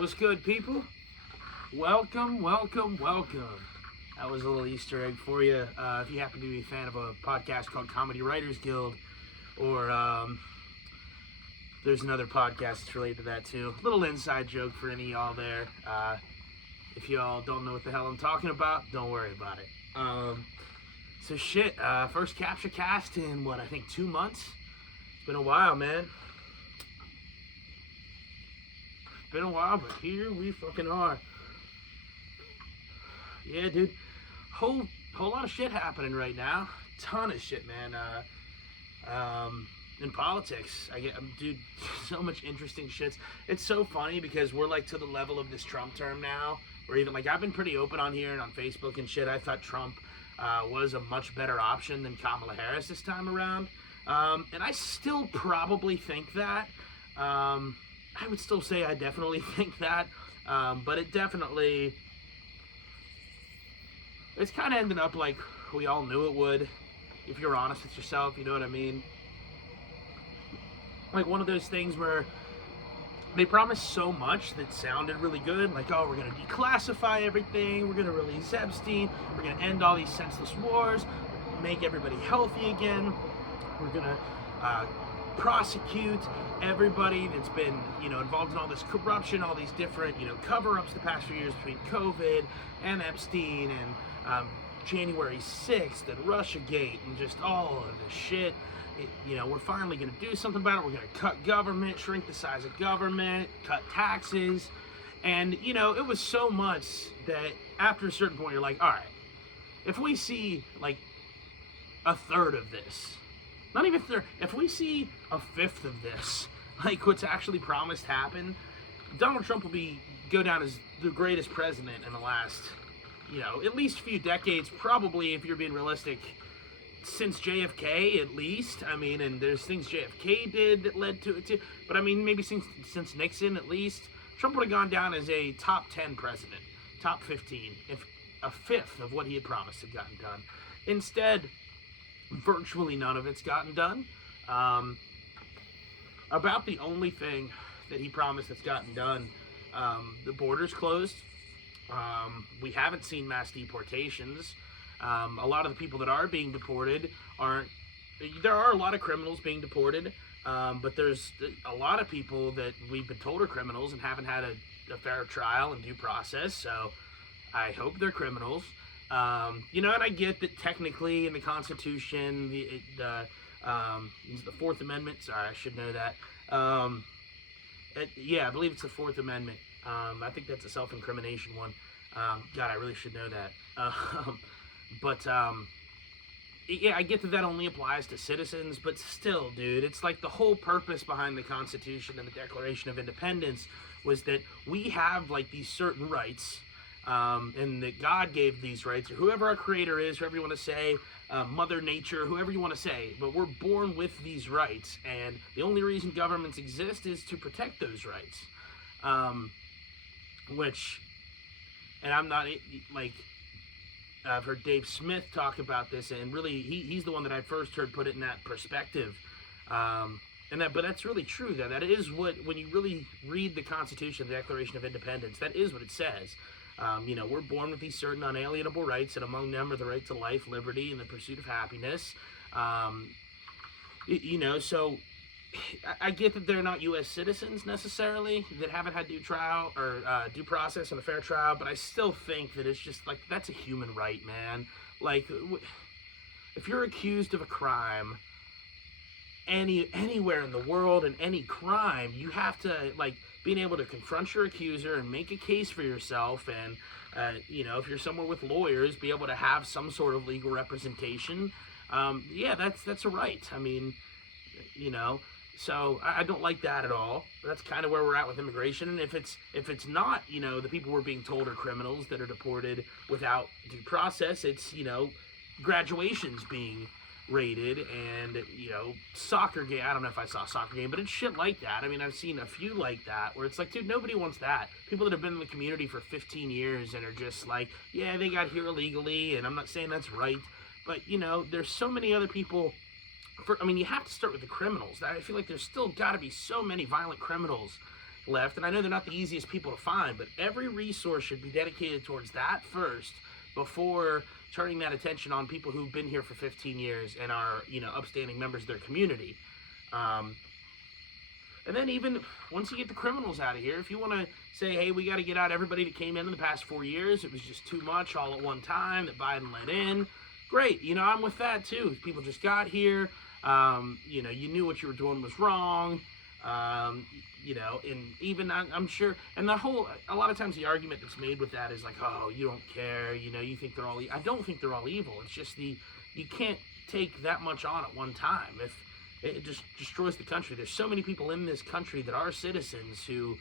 What's good, people? Welcome, welcome, welcome. That was a little Easter egg for you. If you happen to be a fan of a podcast called Comedy Writers Guild, or there's another podcast that's related to that too. Little inside joke for any of y'all there. If y'all don't know what the hell I'm talking about, don't worry about it. First CaptchaCast in, I think 2 months? It's been a while, man. Been a while, but here we fucking are. Yeah, dude. Whole lot of shit happening right now. Ton of shit, man. In politics, dude, so much interesting shit. It's so funny because we're like to the level of this Trump term now, where even like I've been pretty open on here and on Facebook and shit. I thought Trump was a much better option than Kamala Harris this time around, and I still probably think that. I would still say I definitely think that, but it's kind of ended up like we all knew it would, if you're honest with yourself, you know what I mean? Like one of those things where they promised so much that sounded really good, like, oh, we're going to declassify everything, we're going to release Epstein, we're going to end all these senseless wars, make everybody healthy again, we're going to prosecute everybody that's been, involved in all this corruption, all these different, cover-ups the past few years between COVID and Epstein and January 6th and Russiagate and just all of this shit. We're finally going to do something about it. We're going to cut government, shrink the size of government, cut taxes. And, it was so much that after a certain point, you're like, all right, if we see, like, a third of this, not even third, if we see a fifth of this, like what's actually promised happen, Donald Trump will go down as the greatest president in the last, at least few decades, probably, if you're being realistic, since JFK, at least. I mean, and there's things JFK did that led to it too, but I mean, maybe since Nixon, at least, Trump would have gone down as a top 10 president, top 15, if a fifth of what he had promised had gotten done. Instead, virtually none of it's gotten done. About the only thing that he promised that's gotten done, the border's closed. We haven't seen mass deportations. A lot of the people that are being deported there are a lot of criminals being deported, but there's a lot of people that we've been told are criminals and haven't had a fair trial and due process, so I hope they're criminals. And I get that technically in the Constitution, the Fourth Amendment, sorry, I should know that. I believe it's the Fourth Amendment. I think that's a self-incrimination one. God, I really should know that. I get that only applies to citizens, but still, dude, it's like the whole purpose behind the Constitution and the Declaration of Independence was that we have, like, these certain rights, and that God gave these rights, or whoever our creator is, whoever you want to say, Mother Nature, whoever you want to say, but we're born with these rights, and the only reason governments exist is to protect those rights, and I'm not, like, I've heard Dave Smith talk about this, and really, he's the one that I first heard put it in that perspective, but that's really true, that is what, when you really read the Constitution, the Declaration of Independence, that is what it says. We're born with these certain unalienable rights, and among them are the right to life, liberty, and the pursuit of happiness. So I get that they're not U.S. citizens necessarily, that haven't had due trial or due process and a fair trial, but I still think that it's just like, that's a human right, man. Like, if you're accused of a crime anywhere in the world, and any crime, you have to, like, being able to confront your accuser and make a case for yourself, and if you're somewhere with lawyers, be able to have some sort of legal representation. That's a right. I mean, so I don't like that at all. That's kind of where we're at with immigration. And if it's not, the people we're being told are criminals that are deported without due process, it's, graduations being rated, and soccer game. I don't know if I saw a soccer game, but it's shit like that. I mean, I've seen a few like that where it's like, dude, nobody wants that. People that have been in the community for 15 years and are just like, yeah, they got here illegally, and I'm not saying that's right, but there's so many other people. You have to start with the criminals. I feel like there's still got to be so many violent criminals left, and I know they're not the easiest people to find, but every resource should be dedicated towards that first before turning that attention on people who've been here for 15 years and are, upstanding members of their community. And then even once you get the criminals out of here, if you want to say, hey, we got to get out everybody that came in the past 4 years, it was just too much all at one time that Biden let in, great. I'm with that too. People just got here. You knew what you were doing was wrong. And even I'm sure, and a lot of times the argument that's made with that is like, oh, you don't care, you think they're all, I don't think they're all evil. It's just you can't take that much on at one time. If it just destroys the country. There's so many people in this country that are citizens who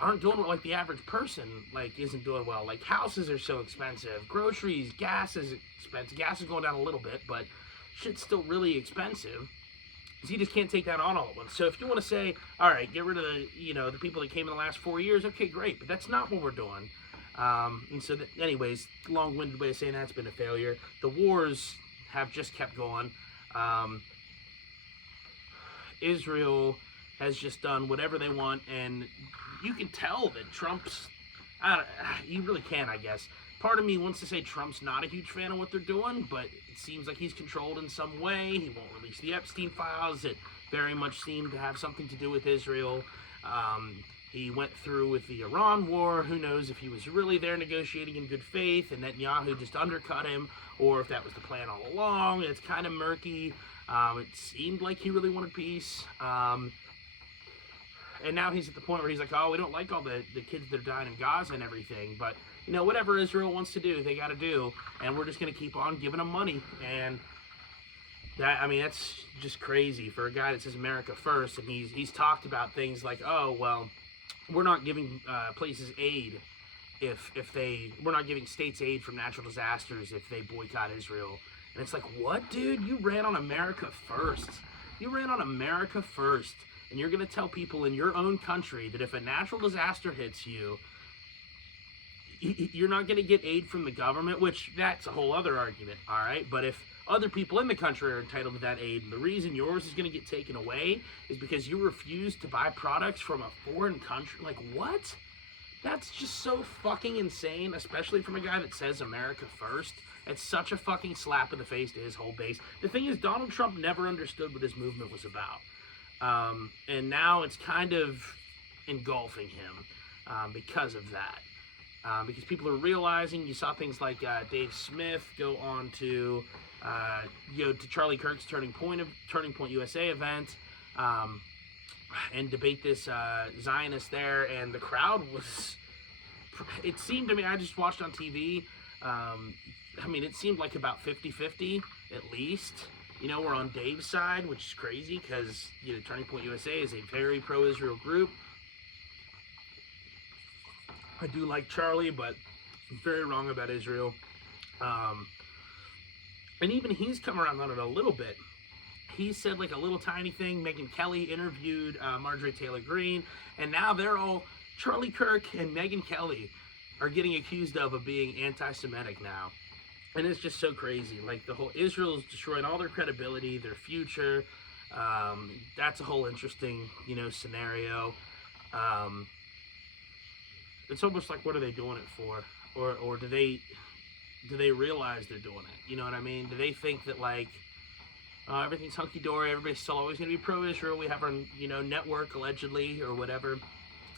aren't doing well, like the average person, isn't doing well. Like, houses are so expensive, groceries, gas is expensive. Gas is going down a little bit, but shit's still really expensive. So you just can't take that on all at once. So if you want to say, all right, get rid of the people that came in the last 4 years, okay, great, but that's not what we're doing. And so, anyways, long-winded way of saying that's been a failure. The wars have just kept going. Israel has just done whatever they want, and you can tell that Trump's, you really can, I guess. Part of me wants to say Trump's not a huge fan of what they're doing, but it seems like he's controlled in some way. He won't release the Epstein files. It very much seemed to have something to do with Israel. He went through with the Iran war. Who knows if he was really there negotiating in good faith and Netanyahu just undercut him, or if that was the plan all along. It's kind of murky. It seemed like he really wanted peace. And now he's at the point where he's like, oh, we don't like all the kids that are dying in Gaza and everything, but, whatever Israel wants to do, they got to do, and we're just going to keep on giving them money. And that's just crazy for a guy that says America first, and he's talked about things like, oh, well, we're not giving places aid we're not giving states aid from natural disasters if they boycott Israel. And it's like, what, dude? You ran on America first. And you're going to tell people in your own country that if a natural disaster hits you, you're not going to get aid from the government, which that's a whole other argument, all right? But if other people in the country are entitled to that aid, and the reason yours is going to get taken away is because you refuse to buy products from a foreign country, like, what? That's just so fucking insane, especially from a guy that says America first. It's such a fucking slap in the face to his whole base. The thing is, Donald Trump never understood what his movement was about. And now it's kind of engulfing him because of that. Because people are realizing, you saw things like Dave Smith go on to Charlie Kirk's Turning Point USA event and debate this Zionist there, and the crowd was, it seemed to me, I just watched on TV, it seemed like about 50-50 at least. We're on Dave's side, which is crazy because, Turning Point USA is a very pro-Israel group. I do like Charlie, but he's very wrong about Israel. And even he's come around on it a little bit. He said like a little tiny thing. Megyn Kelly interviewed Marjorie Taylor Greene, and now they're all, Charlie Kirk and Megyn Kelly are getting accused of being anti-Semitic now. And it's just so crazy. Like, the whole Israel's destroying all their credibility, their future. That's a whole interesting, scenario. It's almost like, what are they doing it for? Or do they realize they're doing it? You know what I mean? Do they think that, like, everything's hunky-dory, everybody's still always going to be pro-Israel, we have our, network, allegedly, or whatever.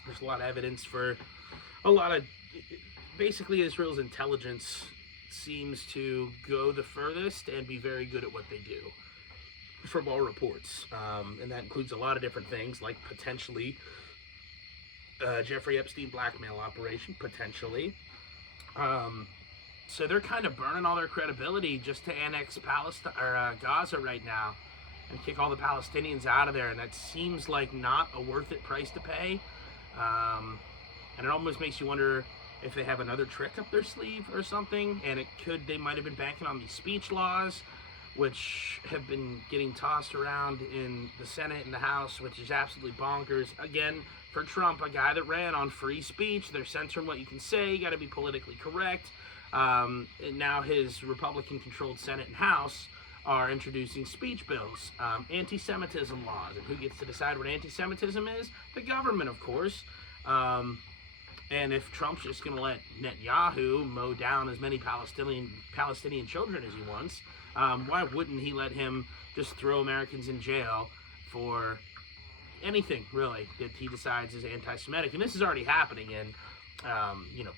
There's a lot of evidence for a lot of, basically, Israel's intelligence seems to go the furthest and be very good at what they do, from all reports. And that includes a lot of different things, like potentially Jeffrey Epstein blackmail operation, potentially. So they're kind of burning all their credibility just to annex Palestine or Gaza right now and kick all the Palestinians out of there, and that seems like not a worth it price to pay. And it almost makes you wonder if they have another trick up their sleeve or something, and they might have been banking on these speech laws, which have been getting tossed around in the Senate and the House, which is absolutely bonkers. Again, for Trump, a guy that ran on free speech, they're censoring what you can say, you got to be politically correct. And now his Republican-controlled Senate and House are introducing speech bills, anti-Semitism laws, and who gets to decide what anti-Semitism is? The government, of course. And if Trump's just going to let Netanyahu mow down as many Palestinian children as he wants, why wouldn't he let him just throw Americans in jail for anything, really, that he decides is anti-Semitic? And this is already happening in,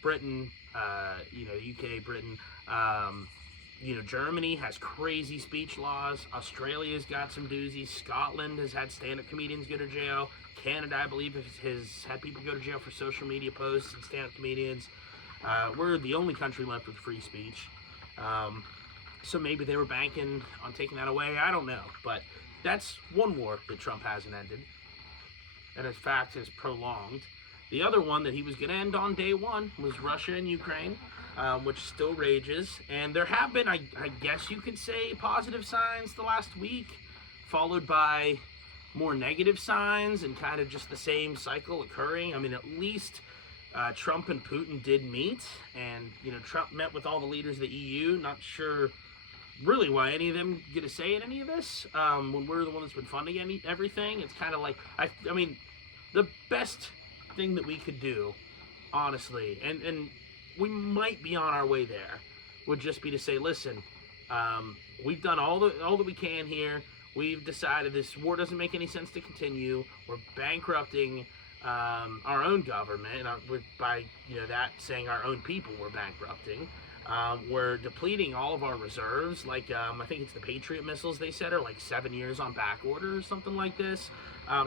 Britain, UK, Britain, Germany has crazy speech laws. Australia's got some doozies. Scotland has had stand-up comedians go to jail. Canada, I believe, has had people go to jail for social media posts and stand-up comedians. We're the only country left with free speech. So maybe they were banking on taking that away. I don't know. But that's one war that Trump hasn't ended, and in fact has prolonged. The other one that he was going to end on day one was Russia and Ukraine, which still rages. And there have been, I guess you could say, positive signs the last week, followed by more negative signs and kind of just the same cycle occurring. I mean, at least Trump and Putin did meet, and Trump met with all the leaders of the EU. Not sure really why any of them get a say in any of this when we're the one that's been funding everything. It's kind of like, I mean, the best thing that we could do, honestly, and we might be on our way there, would just be to say, listen, we've done all that we can here. We've decided this war doesn't make any sense to continue. We're bankrupting our own government, by that saying our own people we're bankrupting. We're depleting all of our reserves. Like I think it's the Patriot missiles they said are like 7 years on back order or something like this.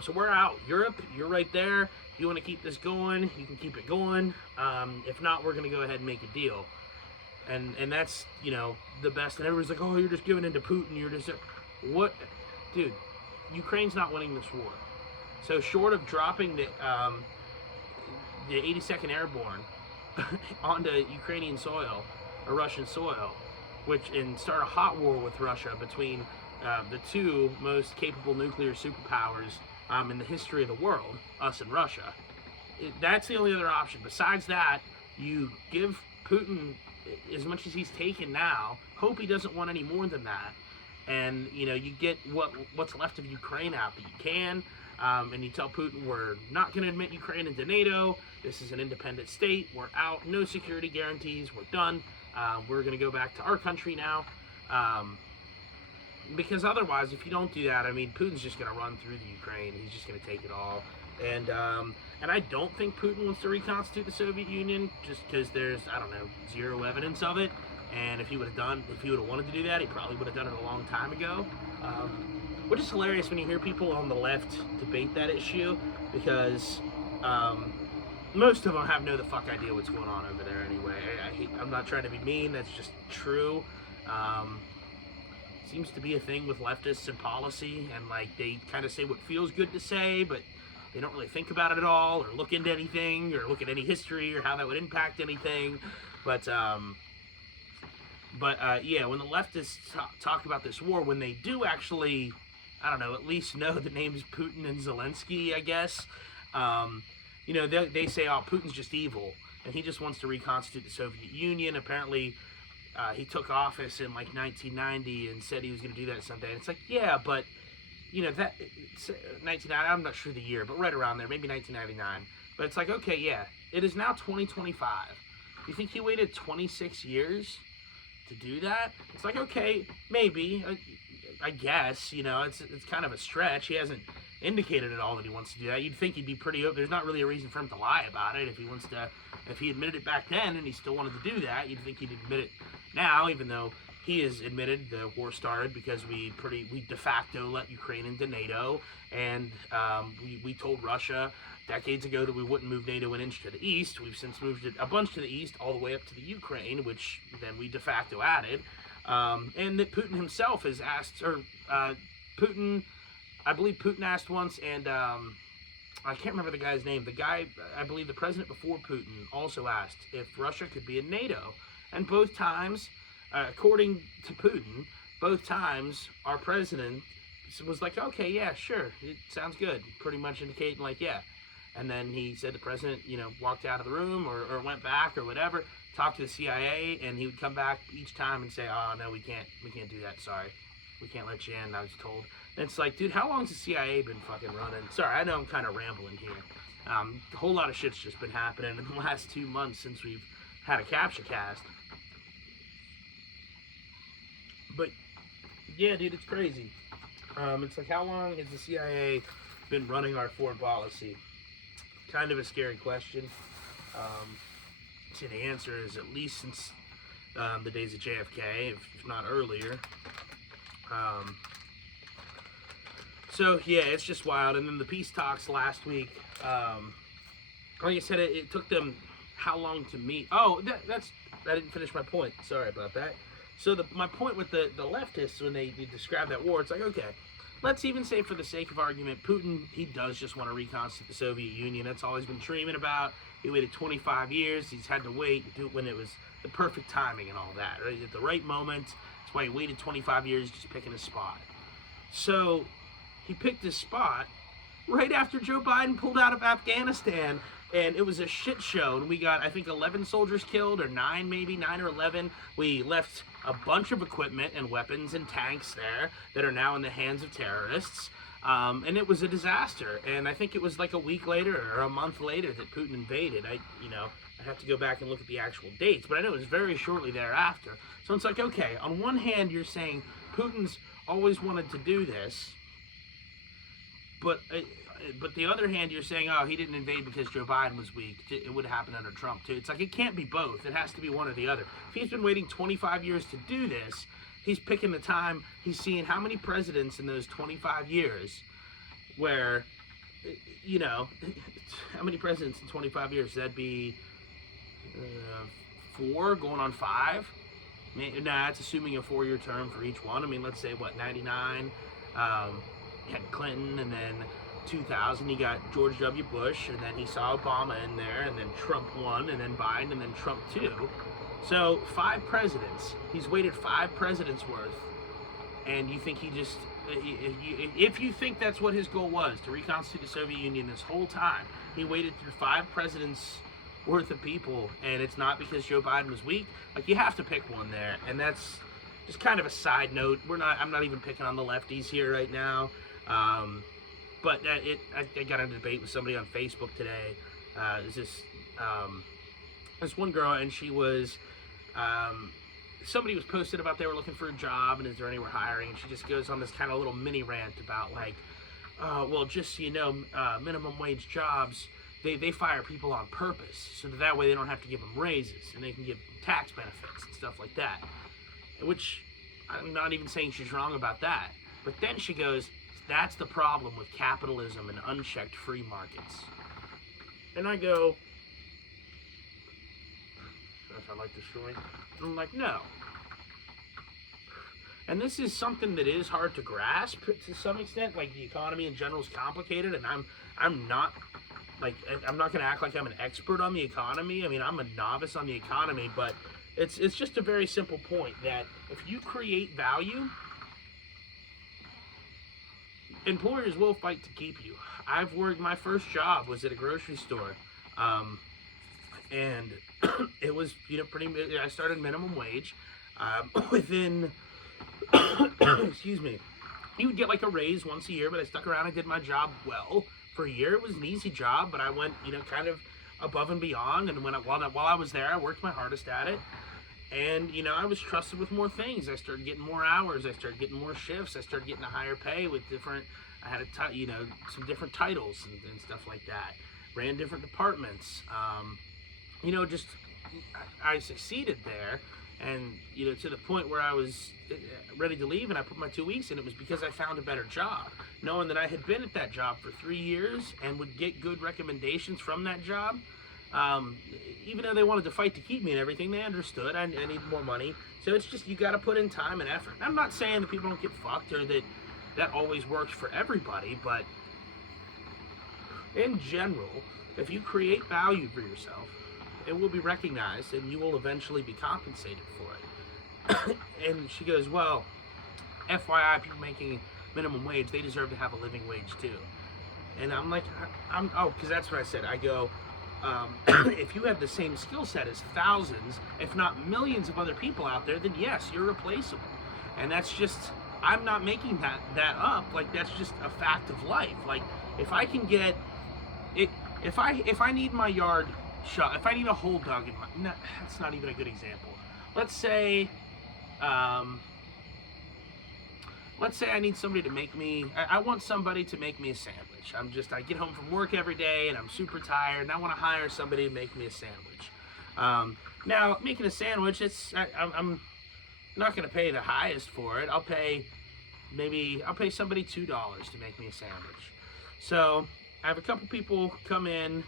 So we're out. Europe, you're right there. If you want to keep this going, you can keep it going. If not, we're going to go ahead and make a deal. And that's the best. And everybody's like, oh, you're just giving in to Putin. You're just what, dude? Ukraine's not winning this war. So short of dropping the 82nd Airborne onto Ukrainian soil or Russian soil, and start a hot war with Russia between the two most capable nuclear superpowers in the history of the world, us and Russia. That's the only other option. Besides that, you give Putin as much as he's taken now, hope he doesn't want any more than that, and you get what's left of Ukraine out that you can. And you tell Putin we're not going to admit Ukraine into NATO. This is an independent state. We're out. No security guarantees. We're done. We're going to go back to our country now. Because otherwise, if you don't do that, I mean, Putin's just going to run through the Ukraine. He's just going to take it all. And I don't think Putin wants to reconstitute the Soviet Union just because there's, zero evidence of it. And if he would have wanted to do that, he probably would have done it a long time ago. Which is hilarious when you hear people on the left debate that issue, because most of them have no the fuck idea what's going on over there anyway. I'm not trying to be mean, that's just true. Seems to be a thing with leftists and policy, and they kind of say what feels good to say, but they don't really think about it at all, or look into anything, or look at any history, or how that would impact anything. But yeah, when the leftists talk about this war, when they do actually, at least know the names Putin and Zelensky, I guess, they say, oh, Putin's just evil, and he just wants to reconstitute the Soviet Union. Apparently, he took office in 1990 and said he was going to do that someday. And it's like, yeah, but, that, 1990, I'm not sure the year, but right around there, maybe 1999. But it's like, okay, yeah, it is now 2025. You think he waited 26 years to do that? It's like, okay, maybe, I guess, it's kind of a stretch. He hasn't indicated at all that he wants to do that. You'd think he'd be pretty open. There's not really a reason for him to lie about it. If he admitted it back then and he still wanted to do that, you'd think he'd admit it now, even though he has admitted the war started because we de facto let Ukraine into NATO, and we told Russia decades ago that we wouldn't move NATO an inch to the east. We've since moved it a bunch to the east, all the way up to the Ukraine, which then we de facto added. And that Putin himself has asked, I believe Putin asked once, and I can't remember the guy's name. The guy, I believe the president before Putin, also asked if Russia could be in NATO. And both times, according to Putin, both times our president was like, okay, yeah, sure, it sounds good. Pretty much indicating yeah. And then he said the president, walked out of the room or went back or whatever, talked to the CIA, and he would come back each time and say, oh, no, we can't do that, sorry. we can't let you in, I was told. And it's like, dude, how long's the CIA been fucking running? Sorry, I know I'm kind of rambling here. A whole lot of shit's just been happening in the last 2 months since we've had a CaptchaCast. But, yeah, dude, it's crazy. It's like, how long has the CIA been running our foreign policy? Kind of a scary question. See, the answer is at least since the days of JFK, if not earlier. So, yeah, it's just wild. And then the peace talks last week, like I said, it took them how long to meet? Oh, I didn't finish my point. Sorry about that. So my point with the leftists, when they describe that war, it's like, okay, let's even say for the sake of argument, Putin, he does just want to reconstitute the Soviet Union. That's all he's been dreaming about. He waited 25 years. He's had to wait and do it when it was the perfect timing and all that, right? At the right moment. That's why he waited 25 years just picking his spot. So he picked his spot right after Joe Biden pulled out of Afghanistan, and it was a shit show. And we got, I think, 11 soldiers killed, or 9 or 11. We left a bunch of equipment and weapons and tanks there that are now in the hands of terrorists. And it was a disaster. And I think it was like a week later or a month later that Putin invaded. I'd have to go back and look at the actual dates, but I know it was very shortly thereafter. So it's like, okay, on one hand, you're saying Putin's always wanted to do this, but the other hand, you're saying, oh, he didn't invade because Joe Biden was weak. It would have happened under Trump, too. It's like, it can't be both. It has to be one or the other. If he's been waiting 25 years to do this, he's picking the time. He's seeing how many presidents in those 25 years where, how many presidents in 25 years? That'd be 4 going on 5. Nah, it's assuming a 4-year term for each one. I mean, let's say, 99? You had Clinton, and then 2000, he got George W. Bush, and then he saw Obama in there, and then Trump won, and then Biden, and then Trump 2. So 5 presidents. He's waited 5 presidents worth. And you think he just, if you think that's what his goal was, to reconstitute the Soviet Union this whole time, he waited through 5 presidents worth of people, and it's not because Joe Biden was weak. Like, you have to pick one there, and that's just kind of a side note. I'm not even picking on the lefties here right now. But I got in a debate with somebody on Facebook today. This one girl, and she was, somebody was posted about they were looking for a job, and is there anywhere hiring? And she just goes on this kind of little mini rant about, like, well, just so you know, minimum wage jobs, they fire people on purpose, so that way they don't have to give them raises, and they can give tax benefits and stuff like that. Which, I'm not even saying she's wrong about that. But then she goes, that's the problem with capitalism and unchecked free markets. And I go, does that sound like destroying? And I'm like, no. And this is something that is hard to grasp to some extent. Like, the economy in general is complicated, and I'm not going to act like I'm an expert on the economy. I mean, I'm a novice on the economy, but it's just a very simple point that if you create value, employers will fight to keep you. I've worked, my first job was at a grocery store, and it was, I started minimum wage. Within, excuse me, you would get like a raise once a year, but I stuck around and did my job well for a year. It was an easy job, but I went, kind of above and beyond, and while I was there, I worked my hardest at it. And, I was trusted with more things. I started getting more hours. I started getting more shifts. I started getting a higher pay with I had some different titles and stuff like that. Ran different departments. I succeeded there. And, to the point where I was ready to leave, and I put my 2 weeks in, it was because I found a better job. Knowing that I had been at that job for 3 years and would get good recommendations from that job. Even though they wanted to fight to keep me and everything, they understood I needed more money. So it's just, you got to put in time and effort. And I'm not saying that people don't get fucked or that always works for everybody, but in general, if you create value for yourself, it will be recognized and you will eventually be compensated for it. And she goes, well, FYI, people making minimum wage, they deserve to have a living wage too. And I'm like, because that's what I said. I go, if you have the same skill set as thousands, if not millions of other people out there, then yes, you're replaceable. And that's just I'm not making that up. Like, that's just a fact of life. Like, if I can get it, if I need my yard shut, if I need a hole dug in my, no, that's not even a good example. Let's say, I need somebody to make me, I want somebody to make me a sandwich. I get home from work every day and I'm super tired and I want to hire somebody to make me a sandwich. Now, making a sandwich, I'm not going to pay the highest for it. I'll pay somebody $2 to make me a sandwich. So I have a couple people come in,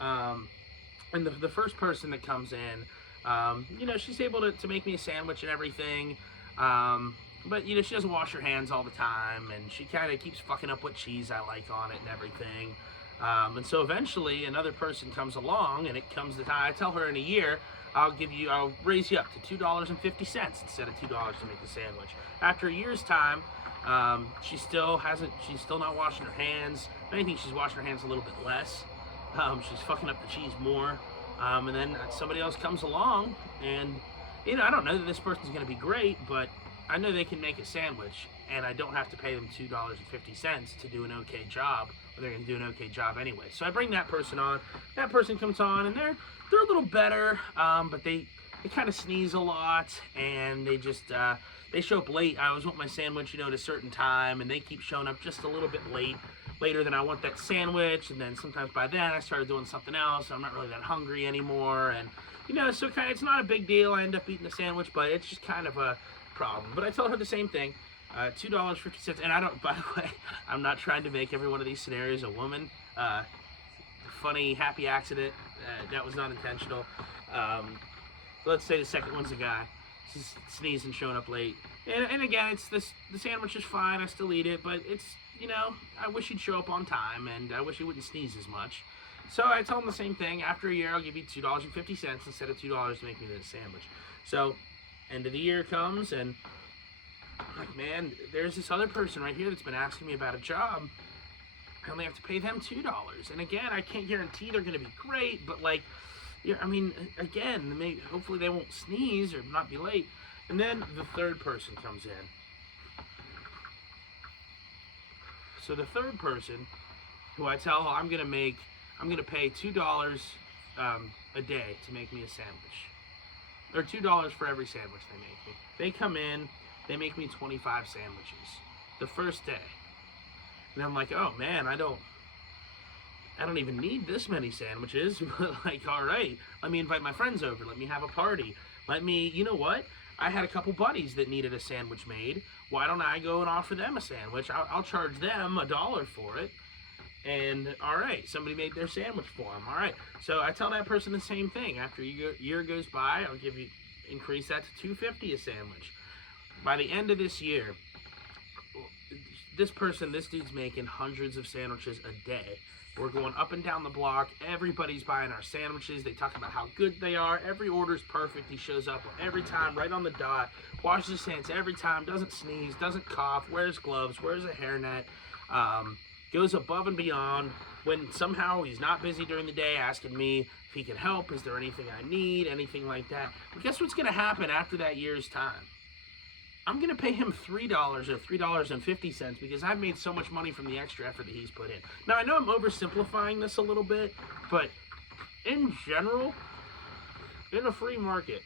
and the first person that comes in, she's able to make me a sandwich and everything. But, she doesn't wash her hands all the time, and she kind of keeps fucking up what cheese I like on it and everything. And so eventually another person comes along, and it comes the time, I tell her in a year, I'll raise you up to $2.50 instead of $2 to make the sandwich. After a year's time, she's still not washing her hands. If anything, she's washing her hands a little bit less. She's fucking up the cheese more. And then somebody else comes along, and, I don't know that this person's going to be great, but I know they can make a sandwich, and I don't have to pay them $2.50 to do an okay job, or they're going to do an okay job anyway. So I bring that person on. That person comes on, and they're a little better, but they kind of sneeze a lot, and they show up late. I always want my sandwich, at a certain time, and they keep showing up just a little bit later than I want that sandwich, and then sometimes by then I started doing something else, so I'm not really that hungry anymore, and, so it's not a big deal. I end up eating the sandwich, but it's just kind of a problem. But I tell her the same thing, $2.50, and I don't, by the way, I'm not trying to make every one of these scenarios a woman. Funny, happy accident, that was not intentional. Let's say the second one's a guy, he's sneezing, showing up late, and again, the sandwich is fine, I still eat it, but it's, I wish he'd show up on time, and I wish he wouldn't sneeze as much. So I tell him the same thing. After a year, I'll give you $2.50 instead of $2 to make me the sandwich. So end of the year comes, and I'm like, man, there's this other person right here that's been asking me about a job. I only have to pay them $2. And again, I can't guarantee they're going to be great, but again, hopefully they won't sneeze or not be late. And then the third person comes in. So the third person, who I tell I'm going to pay $2 a day to make me a sandwich. Or $2 for every sandwich they make me. They come in, they make me 25 sandwiches the first day. And I'm like, oh man, I don't even need this many sandwiches, but all right, let me invite my friends over, let me have a party. You know what? I had a couple buddies that needed a sandwich made. Why don't I go and offer them a sandwich? I'll charge them $1 for it. And all right, somebody made their sandwich for them. All right, so I tell that person the same thing. After a year goes by, I'll increase that to $2.50 a sandwich. By the end of this year, this dude's making hundreds of sandwiches a day. We're going up and down the block. Everybody's buying our sandwiches. They talk about how good they are. Every order's perfect. He shows up every time, right on the dot. Washes his hands every time. Doesn't sneeze. Doesn't cough. Wears gloves. Wears a hairnet. Goes above and beyond. When somehow he's not busy during the day, asking me if he can help. Is there anything I need? Anything like that. But guess what's going to happen after that year's time? I'm going to pay him $3 or $3.50 because I've made so much money from the extra effort that he's put in. Now, I know I'm oversimplifying this a little bit, but in general, in a free market,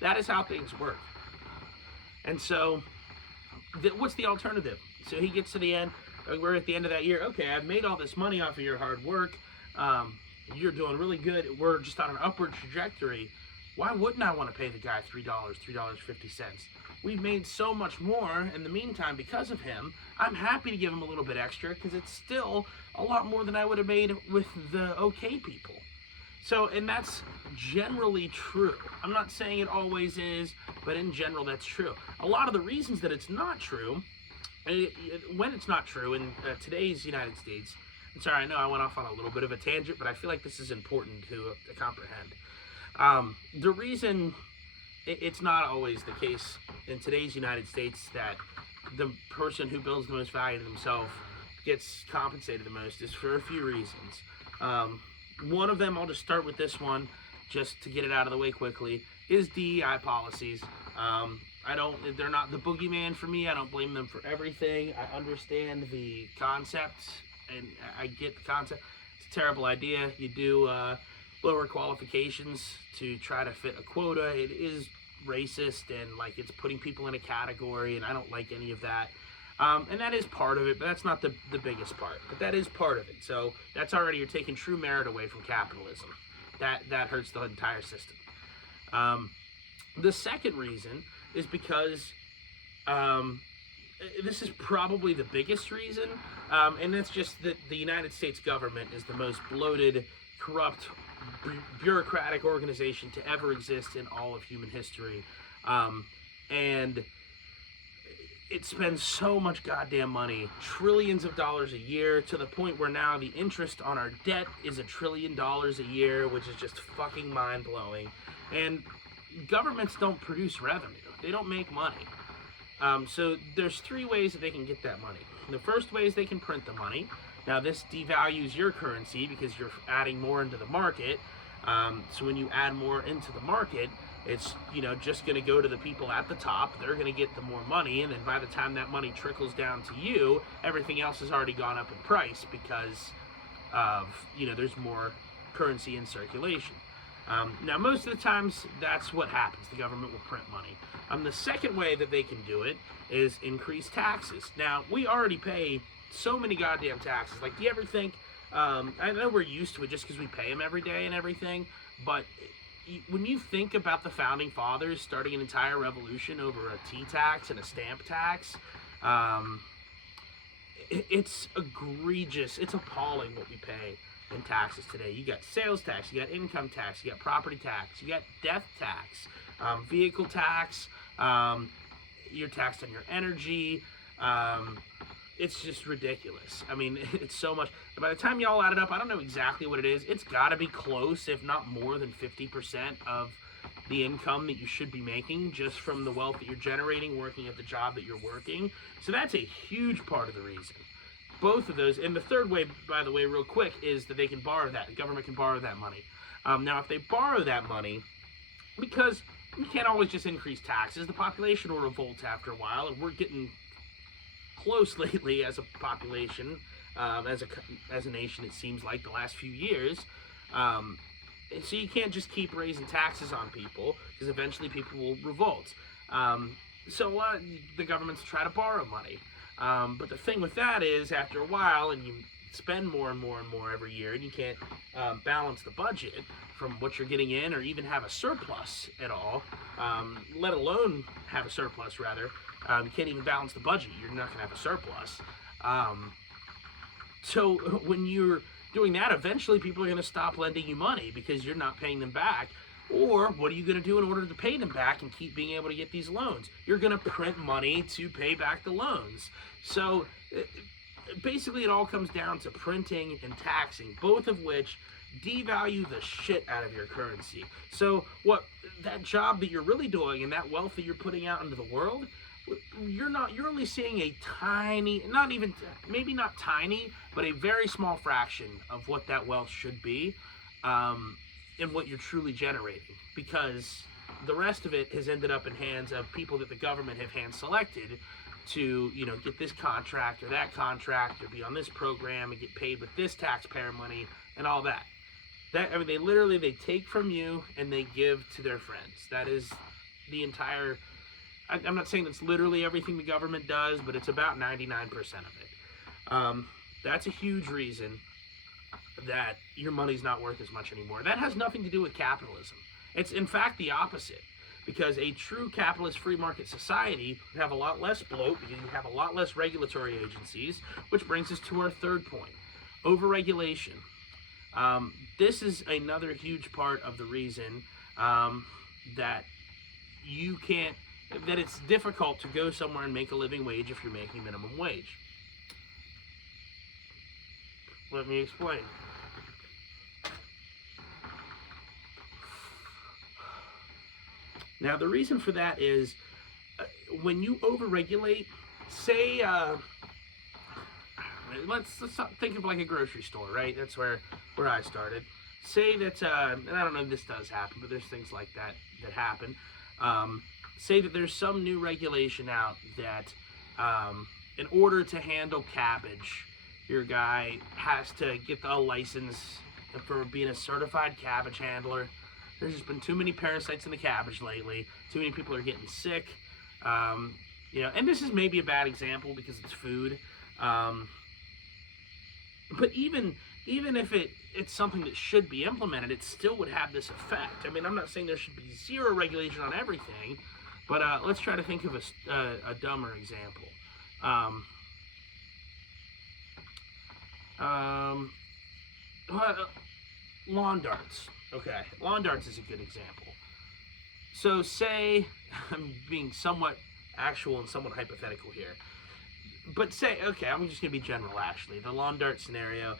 that is how things work. And so, what's the alternative? So he gets to the end, we're at the end of that year, okay, I've made all this money off of your hard work, you're doing really good, we're just on an upward trajectory. Why wouldn't I want to pay the guy $3.50? We've made so much more in the meantime because of him. I'm happy to give him a little bit extra because it's still a lot more than I would have made with the okay people. So, and that's generally true. I'm not saying it always is, but in general that's true. A lot of the reasons that it's not true, when it's not true in today's United States, I'm sorry, I know I went off on a little bit of a tangent, but I feel like this is important to comprehend. The reason it's not always the case in today's United States that the person who builds the most value to themselves gets compensated the most is for a few reasons. One of them, I'll just start with this one, just to get it out of the way quickly, is DEI policies. They're not the boogeyman for me. I don't blame them for everything. I understand the concept, and I get the concept. It's a terrible idea. You do lower qualifications to try to fit a quota. It is racist, and like it's putting people in a category, and I don't like any of that. And that is part of it, but that's not the biggest part. But that is part of it. So that's already, you're taking true merit away from capitalism. That hurts the entire system. The second reason is because this is probably the biggest reason, and it's just that the United States government is the most bloated, corrupt, bureaucratic organization to ever exist in all of human history. And it spends so much goddamn money, trillions of dollars a year, to the point where now the interest on our debt is $1 trillion a year, which is just fucking mind-blowing. And governments don't produce revenue. They don't make money. So there's three ways that they can get that money. The first way is they can print the money. Now this devalues your currency because you're adding more into the market. So when you add more into the market, it's, just going to go to the people at the top. They're going to get the more money, and then by the time that money trickles down to you, everything else has already gone up in price because of, there's more currency in circulation. Now, most of the times, that's what happens. The government will print money. The second way that they can do it is increase taxes. Now, we already pay so many goddamn taxes. Like, do you ever think, I know we're used to it just because we pay them every day and everything, but when you think about the founding fathers starting an entire revolution over a tea tax and a stamp tax, it's egregious. It's appalling what we pay in taxes today. You got sales tax, you got income tax, you got property tax, you got death tax, vehicle tax, you're taxed on your energy. It's just ridiculous. I mean, it's so much. By the time y'all add it up, I don't know exactly what it is. It's got to be close, if not more than 50% of the income that you should be making just from the wealth that you're generating working at the job that you're working. So that's a huge part of the reason. Both of those. And the third way, by the way, real quick, is that they can borrow that. The government can borrow that money. Now, if they borrow that money, because you can't always just increase taxes, the population will revolt after a while, and we're getting close lately as a population, as a nation, it seems like the last few years. So you can't just keep raising taxes on people, because eventually people will revolt. So the governments try to borrow money. But the thing with that is, after a while, and you spend more and more and more every year, and you can't balance the budget from what you're getting in, or even have a surplus at all, let alone have a surplus, rather. You can't even balance the budget. You're not going to have a surplus. So when you're doing that, eventually people are going to stop lending you money because you're not paying them back. Or what are you going to do in order to pay them back and keep being able to get these loans? You're going to print money to pay back the loans. So basically it all comes down to printing and taxing, both of which devalue the shit out of your currency. So that job that you're really doing and that wealth that you're putting out into the world, you're only seeing a tiny, maybe not tiny, but a very small fraction of what that wealth should be, and what you're truly generating, because the rest of it has ended up in hands of people that the government have hand selected to, get this contract or that contract or be on this program and get paid with this taxpayer money and all that. They take from you and they give to their friends. That is the entire. I'm not saying that's literally everything the government does, but it's about 99% of it. That's a huge reason that your money's not worth as much anymore. That has nothing to do with capitalism. It's in fact the opposite, because a true capitalist free market society would have a lot less bloat, because you have a lot less regulatory agencies, which brings us to our third point, overregulation. This is another huge part of the reason that it's difficult to go somewhere and make a living wage if you're making minimum wage. Let me explain. Now, the reason for that is when you overregulate, say, let's think of like a grocery store, right? That's where I started. Say that, and I don't know if this does happen, but there's things like that happen. say that there's some new regulation out that in order to handle cabbage, your guy has to get a license for being a certified cabbage handler. There's just been too many parasites in the cabbage lately. Too many people are getting sick. And this is maybe a bad example because it's food. But even if it's something that should be implemented, it still would have this effect. I mean, I'm not saying there should be zero regulation on everything, but let's try to think of a dumber example. Lawn darts. Okay, lawn darts is a good example. So say, I'm being somewhat actual and somewhat hypothetical here. But say, okay, I'm just going to be general actually. The lawn dart scenario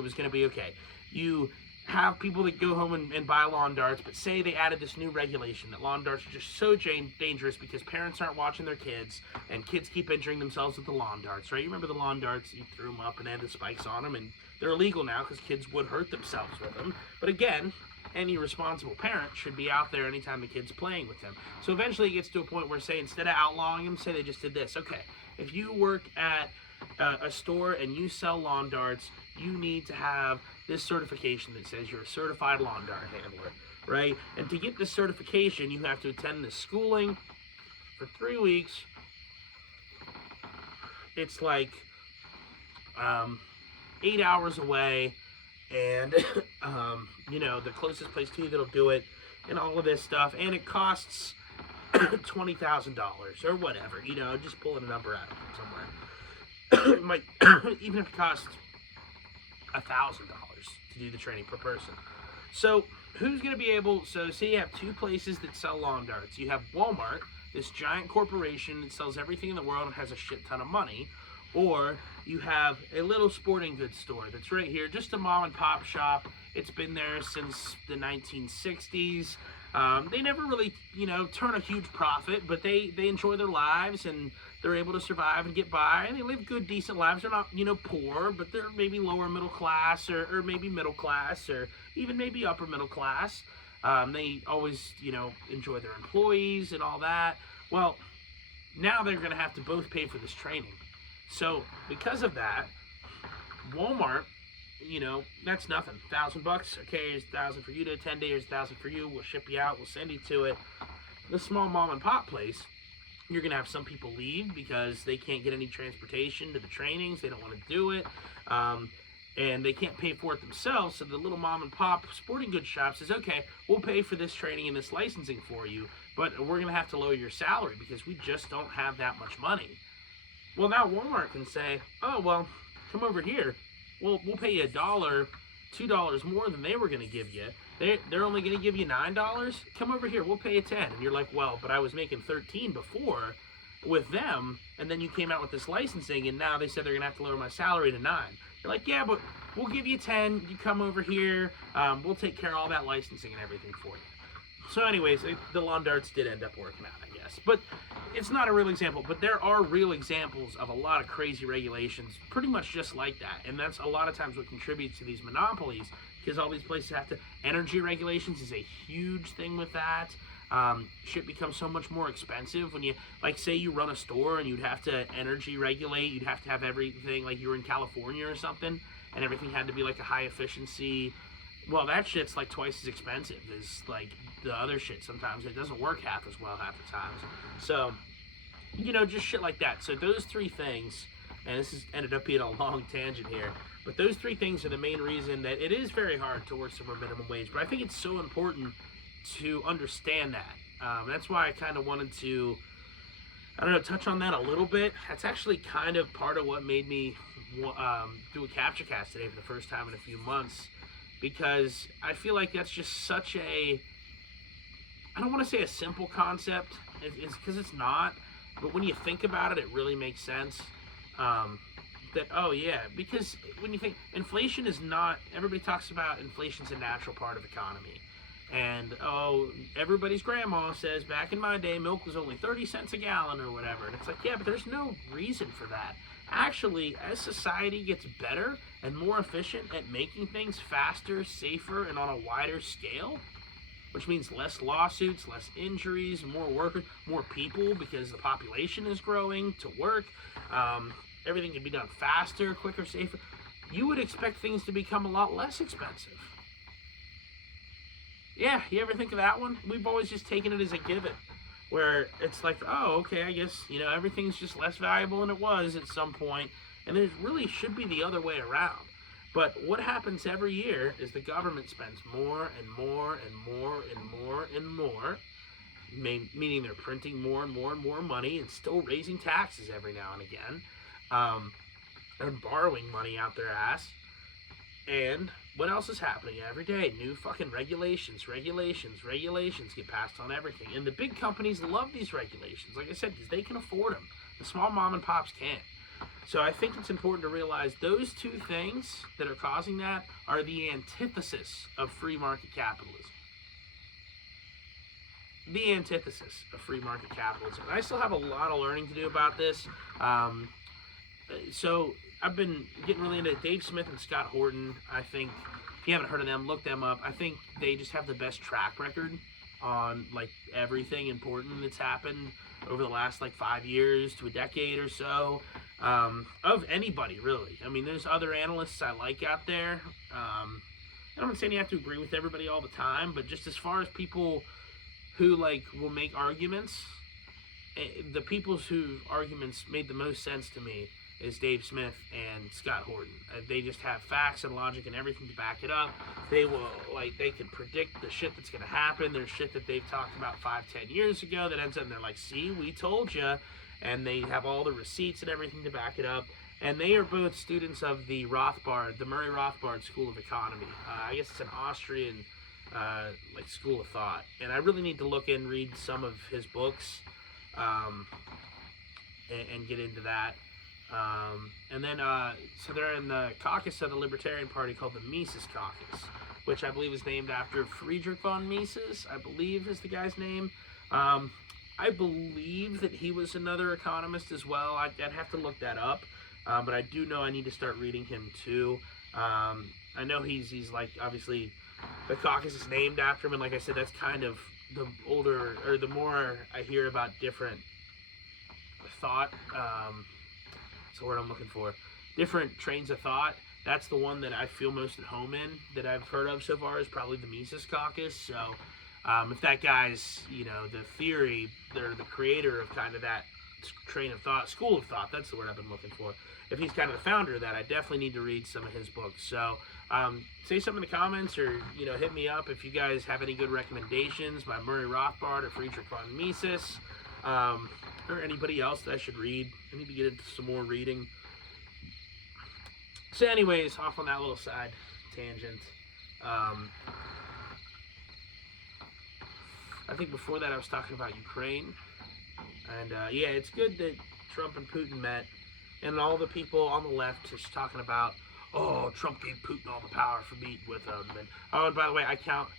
was going to be, okay, you have people that go home and buy lawn darts, but say they added this new regulation that lawn darts are just so dangerous because parents aren't watching their kids, and kids keep injuring themselves with the lawn darts, right? You remember the lawn darts, you threw them up and they had the spikes on them, and they're illegal now because kids would hurt themselves with them. But again, any responsible parent should be out there anytime the kid's playing with them. So eventually it gets to a point where, say, instead of outlawing them, say they just did this. Okay, if you work at a store and you sell lawn darts, you need to have this certification that says you're a certified lawn dart handler, right? And to get this certification, you have to attend this schooling for 3 weeks. It's like 8 hours away, and the closest place to you that'll do it, and all of this stuff, and it costs $20,000 or whatever, just pulling a number out of somewhere. It might, even if it costs $1,000 to do the training per person. So who's going to be able, so say you have two places that sell lawn darts. You have Walmart, this giant corporation that sells everything in the world and has a shit ton of money, or you have a little sporting goods store that's right here, just a mom and pop shop. It's been there since the 1960s. They never really, turn a huge profit, but they enjoy their lives, and they're able to survive and get by, and they live good, decent lives. They're not, poor, but they're maybe lower middle class, or maybe middle class, or even maybe upper middle class. They always, enjoy their employees and all that. Well, now they're going to have to both pay for this training. So because of that, Walmart, that's nothing. $1,000. Okay, here's $1,000 for you to attend it. Here's $1,000 for you. We'll ship you out. We'll send you to it. The small mom and pop place, you're going to have some people leave because they can't get any transportation to the trainings. They don't want to do it. And they can't pay for it themselves. So the little mom and pop sporting goods shop says, okay, we'll pay for this training and this licensing for you, but we're going to have to lower your salary because we just don't have that much money. Well, now Walmart can say, oh, well, come over here. We'll pay you $1, $2 more than they were going to give you. They're only going to give you $9. Come over here. We'll pay you $10. And you're like, well, but I was making $13 before with them, and then you came out with this licensing, and now they said they're going to have to lower my salary to $9. You're like, yeah, but we'll give you $10. You come over here. We'll take care of all that licensing and everything for you. So anyways, the lawn darts did end up working out, I guess. But it's not a real example. But there are real examples of a lot of crazy regulations pretty much just like that. And that's a lot of times what contributes to these monopolies, because all these places have to... Energy regulations is a huge thing with that. Shit becomes so much more expensive when you... Like, say you run a store and you'd have to energy regulate. You'd have to have everything like you were in California or something. And everything had to be like a high efficiency... Well, that shit's like twice as expensive as like the other shit sometimes. It doesn't work half as well half the times. So, just shit like that. So those three things, and this has ended up being a long tangent here, but those three things are the main reason that it is very hard to work somewhere minimum wage. But I think it's so important to understand that. That's why I kind of wanted to, touch on that a little bit. That's actually kind of part of what made me do a CaptchaCast today for the first time in a few months. Because I feel like that's just such a, I don't want to say a simple concept, it's because it's not, but when you think about it, it really makes sense. Because when you think, inflation is not, everybody talks about inflation's a natural part of the economy. And, everybody's grandma says back in my day, milk was only 30 cents a gallon or whatever. And it's like, yeah, but there's no reason for that. Actually, as society gets better and more efficient at making things faster, safer, and on a wider scale, which means less lawsuits, less injuries, more workers, more people because the population is growing to work. Everything can be done faster, quicker, safer. You would expect things to become a lot less expensive. Yeah, you ever think of that one? We've always just taken it as a given, where it's like, oh, okay, I guess, everything's just less valuable than it was at some point, and it really should be the other way around. But what happens every year is the government spends more and more and more and more and more, meaning they're printing more and more and more money and still raising taxes every now and again. They're borrowing money out their ass. And what else is happening every day? New fucking regulations get passed on everything. And the big companies love these regulations, like I said, because they can afford them. The small mom and pops can't. So I think it's important to realize those two things that are causing that are the antithesis of free market capitalism. The antithesis of free market capitalism. And I still have a lot of learning to do about this. So I've been getting really into Dave Smith and Scott Horton. I think, if you haven't heard of them, look them up. I think they just have the best track record on like everything important that's happened over the last like 5 years to a decade or so, of anybody really. I mean, there's other analysts I like out there. I'm not saying you have to agree with everybody all the time, but just as far as people who like will make arguments, the people whose arguments made the most sense to me is Dave Smith and Scott Horton. They just have facts and logic and everything to back it up. They can predict the shit that's going to happen. There's shit that they've talked about 5-10 years ago that ends up and they're like, see, we told you. And they have all the receipts and everything to back it up. And they are both students of the Rothbard, the Murray Rothbard School of Economy. I guess it's an Austrian school of thought. And I really need to look and read some of his books and get into that. And then, so they're in the caucus of the Libertarian Party called the Mises Caucus, which I believe is named after Friedrich von Mises, I believe is the guy's name. I believe that he was another economist as well. I'd have to look that up, but I do know I need to start reading him too. I know he's like, obviously, the caucus is named after him, and like I said, that's kind of the older, or the more I hear about different thought, that's the word I'm looking for, different trains of thought, that's the one that I feel most at home in, that I've heard of so far, is probably the Mises Caucus. So if that guy's, the theory, they're the creator of kind of that train of thought, school of thought, that's the word I've been looking for. If he's kind of the founder of that, I definitely need to read some of his books. So say something in the comments, or hit me up if you guys have any good recommendations by Murray Rothbard or Friedrich von Mises, or anybody else that I should read. I need to get into some more reading. So anyways, off on that little side tangent. I think before that I was talking about Ukraine. And yeah, it's good that Trump and Putin met. And all the people on the left is talking about, oh, Trump gave Putin all the power for meeting with him. And by the way, I count,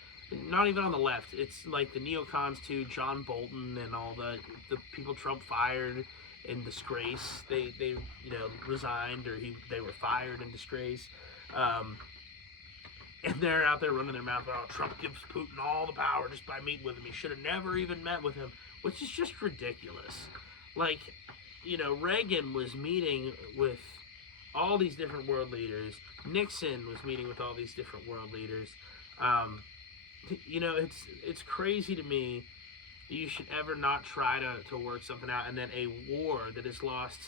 not even on the left, it's like the neocons too, John Bolton and all the people Trump fired in disgrace. They resigned, or they were fired in disgrace. And they're out there running their mouth, oh, Trump gives Putin all the power just by meeting with him. He should have never even met with him, which is just ridiculous. Like, Reagan was meeting with all these different world leaders. Nixon was meeting with all these different world leaders. It's crazy to me that you should ever not try to work something out, and then a war that is lost.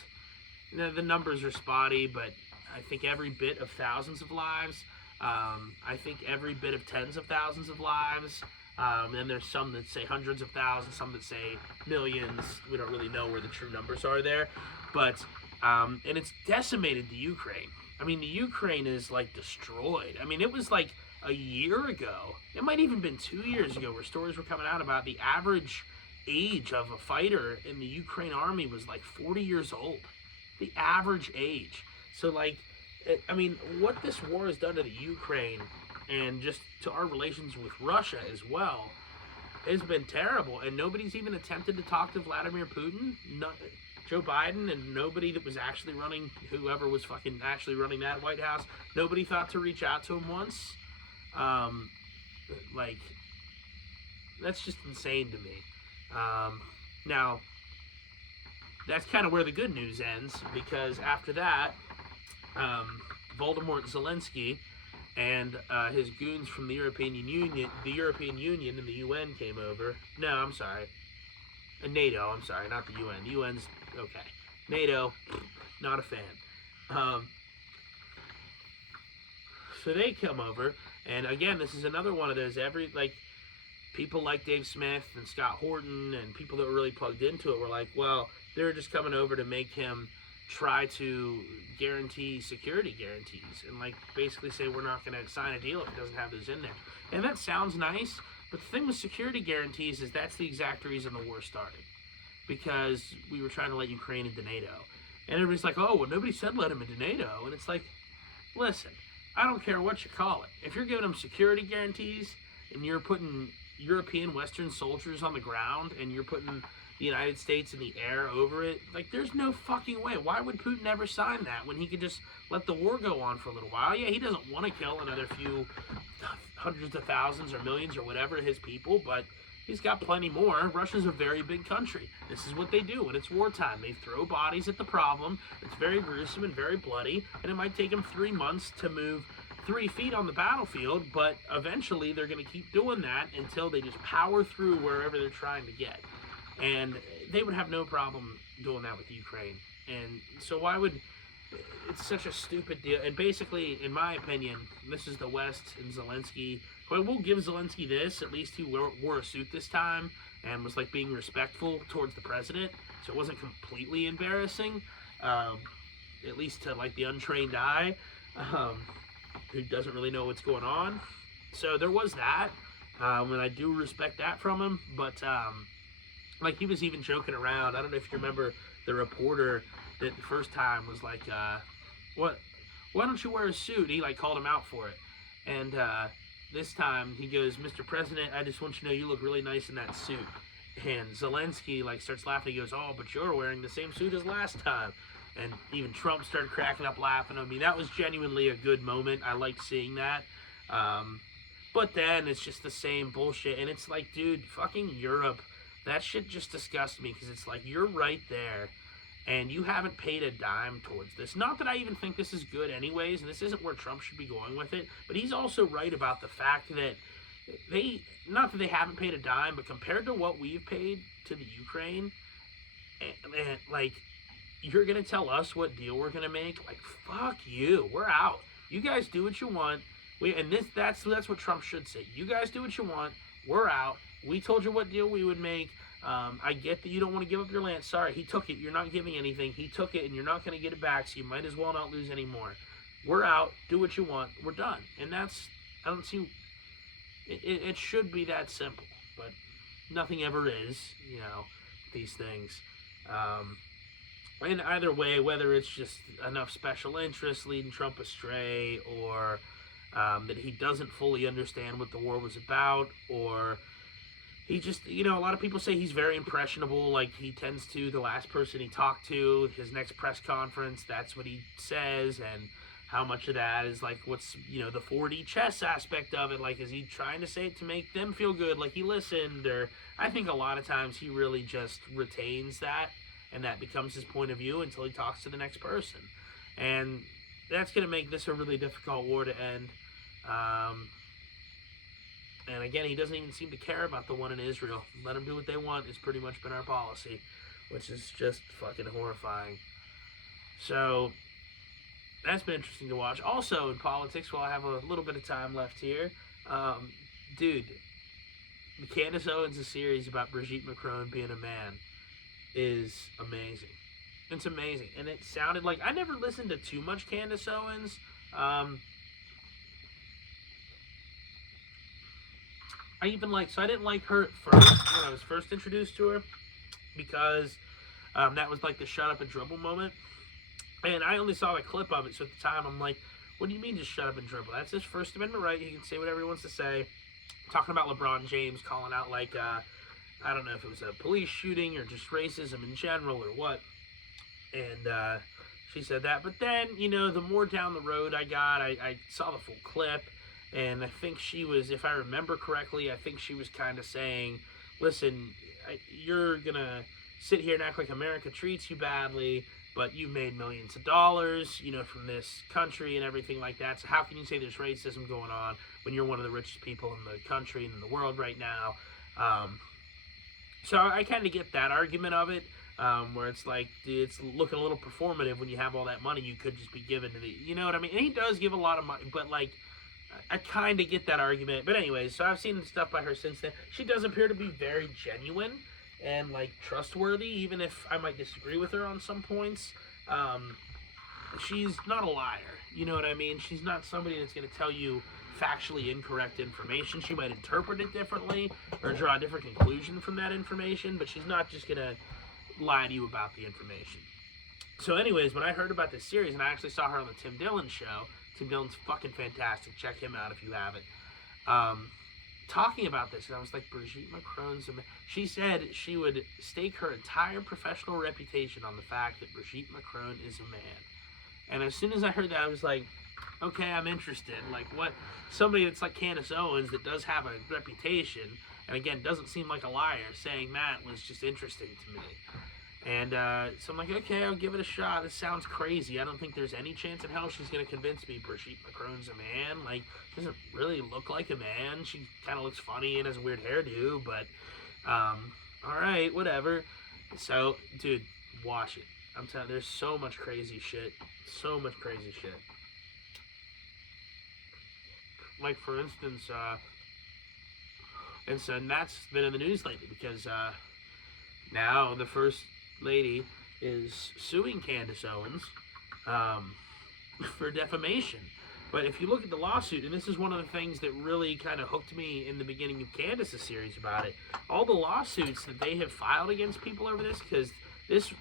The numbers are spotty, but I think every bit of thousands of lives. I think every bit of tens of thousands of lives. And there's some that say hundreds of thousands, some that say millions. We don't really know where the true numbers are there. But, and it's decimated the Ukraine. I mean, the Ukraine is like destroyed. I mean, it was like a year ago. It might even been 2 years ago where stories were coming out about the average age of a fighter in the Ukraine army was like 40 years old. The average age. So like, what this war has done to the Ukraine, and just to our relations with Russia as well, has been terrible. And nobody's even attempted to talk to Vladimir Putin, Joe Biden, and nobody that was actually running, whoever was fucking actually running that White House, nobody thought to reach out to him once. That's just insane to me. Now, that's kind of where the good news ends, because after that, Voldemort Zelensky and his goons from the European Union and the UN came over. No, I'm sorry. NATO, I'm sorry, not the UN. The UN's okay. NATO, not a fan. So they come over, and again, this is another one of those people like Dave Smith and Scott Horton and people that were really plugged into it were like, well, they're just coming over to make him try to guarantee security guarantees and basically say we're not going to sign a deal if it doesn't have those in there. And that sounds nice, but the thing with security guarantees is that's the exact reason the war started, because we were trying to let Ukraine into NATO. And everybody's like, oh, well, nobody said let him into NATO. And it's like, listen, I don't care what you call it. If you're giving them security guarantees and you're putting European Western soldiers on the ground and you're putting the United States in the air over it, there's no fucking way. Why would Putin ever sign that when he could just let the war go on for a little while? Yeah, he doesn't want to kill another few hundreds of thousands or millions or whatever of his people, but he's got plenty more. Russia's a very big country. This is what they do when it's wartime. They throw bodies at the problem. It's very gruesome and very bloody, and it might take them 3 months to move 3 feet on the battlefield, but eventually they're going to keep doing that until they just power through wherever they're trying to get. And they would have no problem doing that with Ukraine. And so why would... It's such a stupid deal. And basically, in my opinion, this is the West and Zelensky. Well, we'll give Zelensky this. At least he wore a suit this time and was being respectful towards the president. So it wasn't completely embarrassing. At least to the untrained eye who doesn't really know what's going on. So there was that. And I do respect that from him. But he was even joking around. I don't know if you remember the reporter that the first time was like, what? Why don't you wear a suit? He called him out for it. And this time he goes, Mr. President, I just want you to know you look really nice in that suit. And Zelensky starts laughing. He goes, oh, but you're wearing the same suit as last time. And even Trump started cracking up laughing. I mean, that was genuinely a good moment. I liked seeing that. But then it's just the same bullshit. And it's dude, fucking Europe. That shit just disgusts me, because it's you're right there, and you haven't paid a dime towards this. Not that I even think this is good anyways, and this isn't where Trump should be going with it, but he's also right about the fact that not that they haven't paid a dime, but compared to what we've paid to the Ukraine, and you're going to tell us what deal we're going to make? Fuck you. We're out. You guys do what you want. That's what Trump should say. You guys do what you want. We're out. We told you what deal we would make. I get that you don't want to give up your land. Sorry, he took it. You're not giving anything. He took it, and you're not going to get it back, so you might as well not lose any more. We're out. Do what you want. We're done. And I don't see... It should be that simple, but nothing ever is, these things. And either way, whether it's just enough special interests leading Trump astray, or that he doesn't fully understand what the war was about, or... He just, a lot of people say he's very impressionable. He tends to, the last person he talked to, his next press conference, that's what he says. And how much of that is what's, the 4D chess aspect of it? Is he trying to say it to make them feel good? He listened? Or I think a lot of times he really just retains that, and that becomes his point of view until he talks to the next person. And that's going to make this a really difficult war to end. And again, he doesn't even seem to care about the one in Israel. Let them do what they want has pretty much been our policy, which is just fucking horrifying. So, that's been interesting to watch. Also, in politics, while I have a little bit of time left here, dude, the Candace Owens' series about Brigitte Macron being a man is amazing. It's amazing. And it sounded like... I never listened to too much Candace Owens. I didn't like her at first, when I was first introduced to her, because that was the shut up and dribble moment. And I only saw a clip of it, so at the time I'm like, what do you mean just shut up and dribble? That's his First Amendment right. He can say whatever he wants to say. Talking about LeBron James, calling out I don't know if it was a police shooting or just racism in general or what. And she said that. But then, the more down the road I got, I saw the full clip. And I think she was, if I remember correctly, I think she was kind of saying, listen, you're going to sit here and act like America treats you badly, but you made millions of dollars, from this country and everything like that. So how can you say there's racism going on when you're one of the richest people in the country and in the world right now? So I kind of get that argument of it, where it's like, it's looking a little performative when you have all that money you could just be given to the, you know what I mean? And he does give a lot of money, but like, I kind of get that argument. But anyways, so I've seen stuff by her since then. She does appear to be very genuine and like trustworthy, even if I might disagree with her on some points. She's not a liar, you know what I mean? She's not somebody that's going to tell you factually incorrect information. She might interpret it differently or draw a different conclusion from that information, but she's not just going to lie to you about the information. So anyways, when I heard about this series, and I actually saw her on the Tim Dillon show, Tim Dillon's fucking fantastic. Check him out if you haven't. Talking about this, and I was like, Brigitte Macron's a man. She said she would stake her entire professional reputation on the fact that Brigitte Macron is a man. And as soon as I heard that, I was like, okay, I'm interested. Like, what? Somebody that's like Candace Owens that does have a reputation, and again, doesn't seem like a liar, saying that was just interesting to me. And so I'm like, okay, I'll give it a shot. It sounds crazy. I don't think there's any chance in hell she's going to convince me Brigitte Macron's a man. Like, doesn't really look like a man. She kind of looks funny and has a weird hairdo, but all right, whatever. So, dude, watch it. I'm telling you, there's so much crazy shit. So much crazy shit. Like, for instance, and that's been in the news lately because now the first lady is suing Candace Owens for defamation. But if you look at the lawsuit, and this is one of the things that really kind of hooked me in the beginning of Candace's series about it, all the lawsuits that they have filed against people over this, because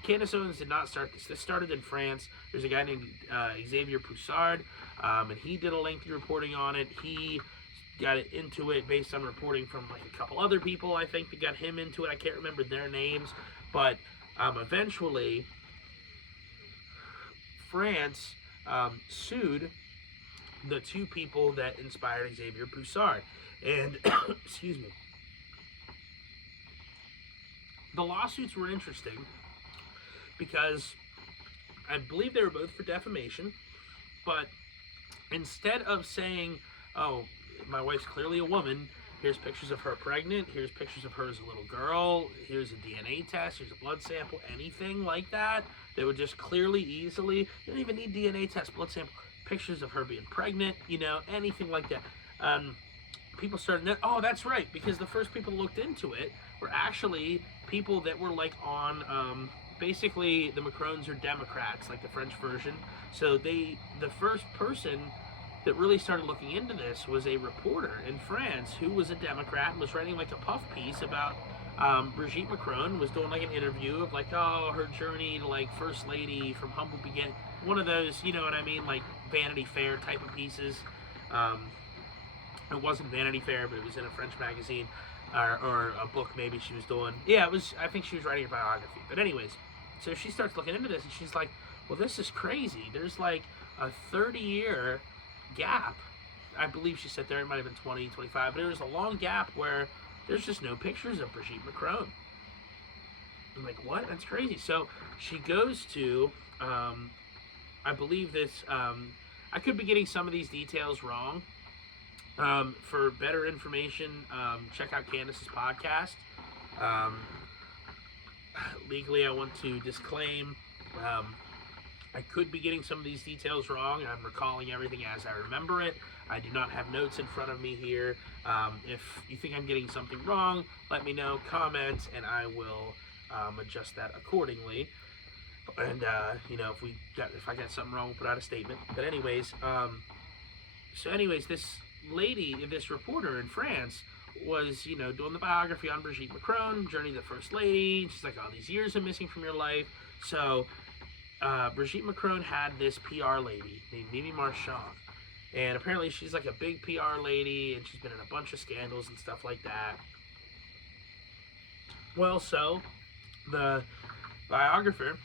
Candace Owens did not start this. This started in France. There's a guy named Xavier Poussard, and he did a lengthy reporting on it. He got it into it based on reporting from like a couple other people, I think, that got him into it. I can't remember their names, but eventually France sued the two people that inspired Xavier Poussard. And, excuse me, the lawsuits were interesting because I believe they were both for defamation, but instead of saying, oh, my wife's clearly a woman, here's pictures of her pregnant, here's pictures of her as a little girl, here's a DNA test, here's a blood sample, anything like that, they would just clearly, easily, you don't even need DNA test, blood sample, pictures of her being pregnant, anything like that. People started, oh, that's right, because the first people who looked into it were actually people that were like on, basically the Macrons are Democrats, like the French version. So the first person that really started looking into this was a reporter in France who was a Democrat and was writing like a puff piece about Brigitte Macron, was doing like an interview of like, oh, her journey to like first lady from humble beginning. One of those, you know what I mean, like Vanity Fair type of pieces. It wasn't Vanity Fair, but it was in a French magazine or a book maybe she was doing. Yeah, it was, I think she was writing a biography. But anyways, so she starts looking into this and she's like, well, this is crazy. There's like a 30-year gap. I believe she said there, it might have been 20, 25, but there was a long gap where there's just no pictures of Brigitte Macron. I'm like, what? That's crazy. So she goes to, I believe this, I could be getting some of these details wrong. For better information, check out Candace's podcast. Legally, I want to disclaim, I could be getting some of these details wrong. I'm recalling everything as I remember it. I do not have notes in front of me here. If you think I'm getting something wrong, let me know, comment, and I will adjust that accordingly. And if I got something wrong, we'll put out a statement. But anyways, this lady, this reporter in France, was doing the biography on Brigitte Macron, Journey to the First Lady. She's like, all these years are missing from your life. So Brigitte Macron had this PR lady named Mimi Marchand, and apparently she's like a big PR lady, and she's been in a bunch of scandals and stuff like that. Well, so the biographer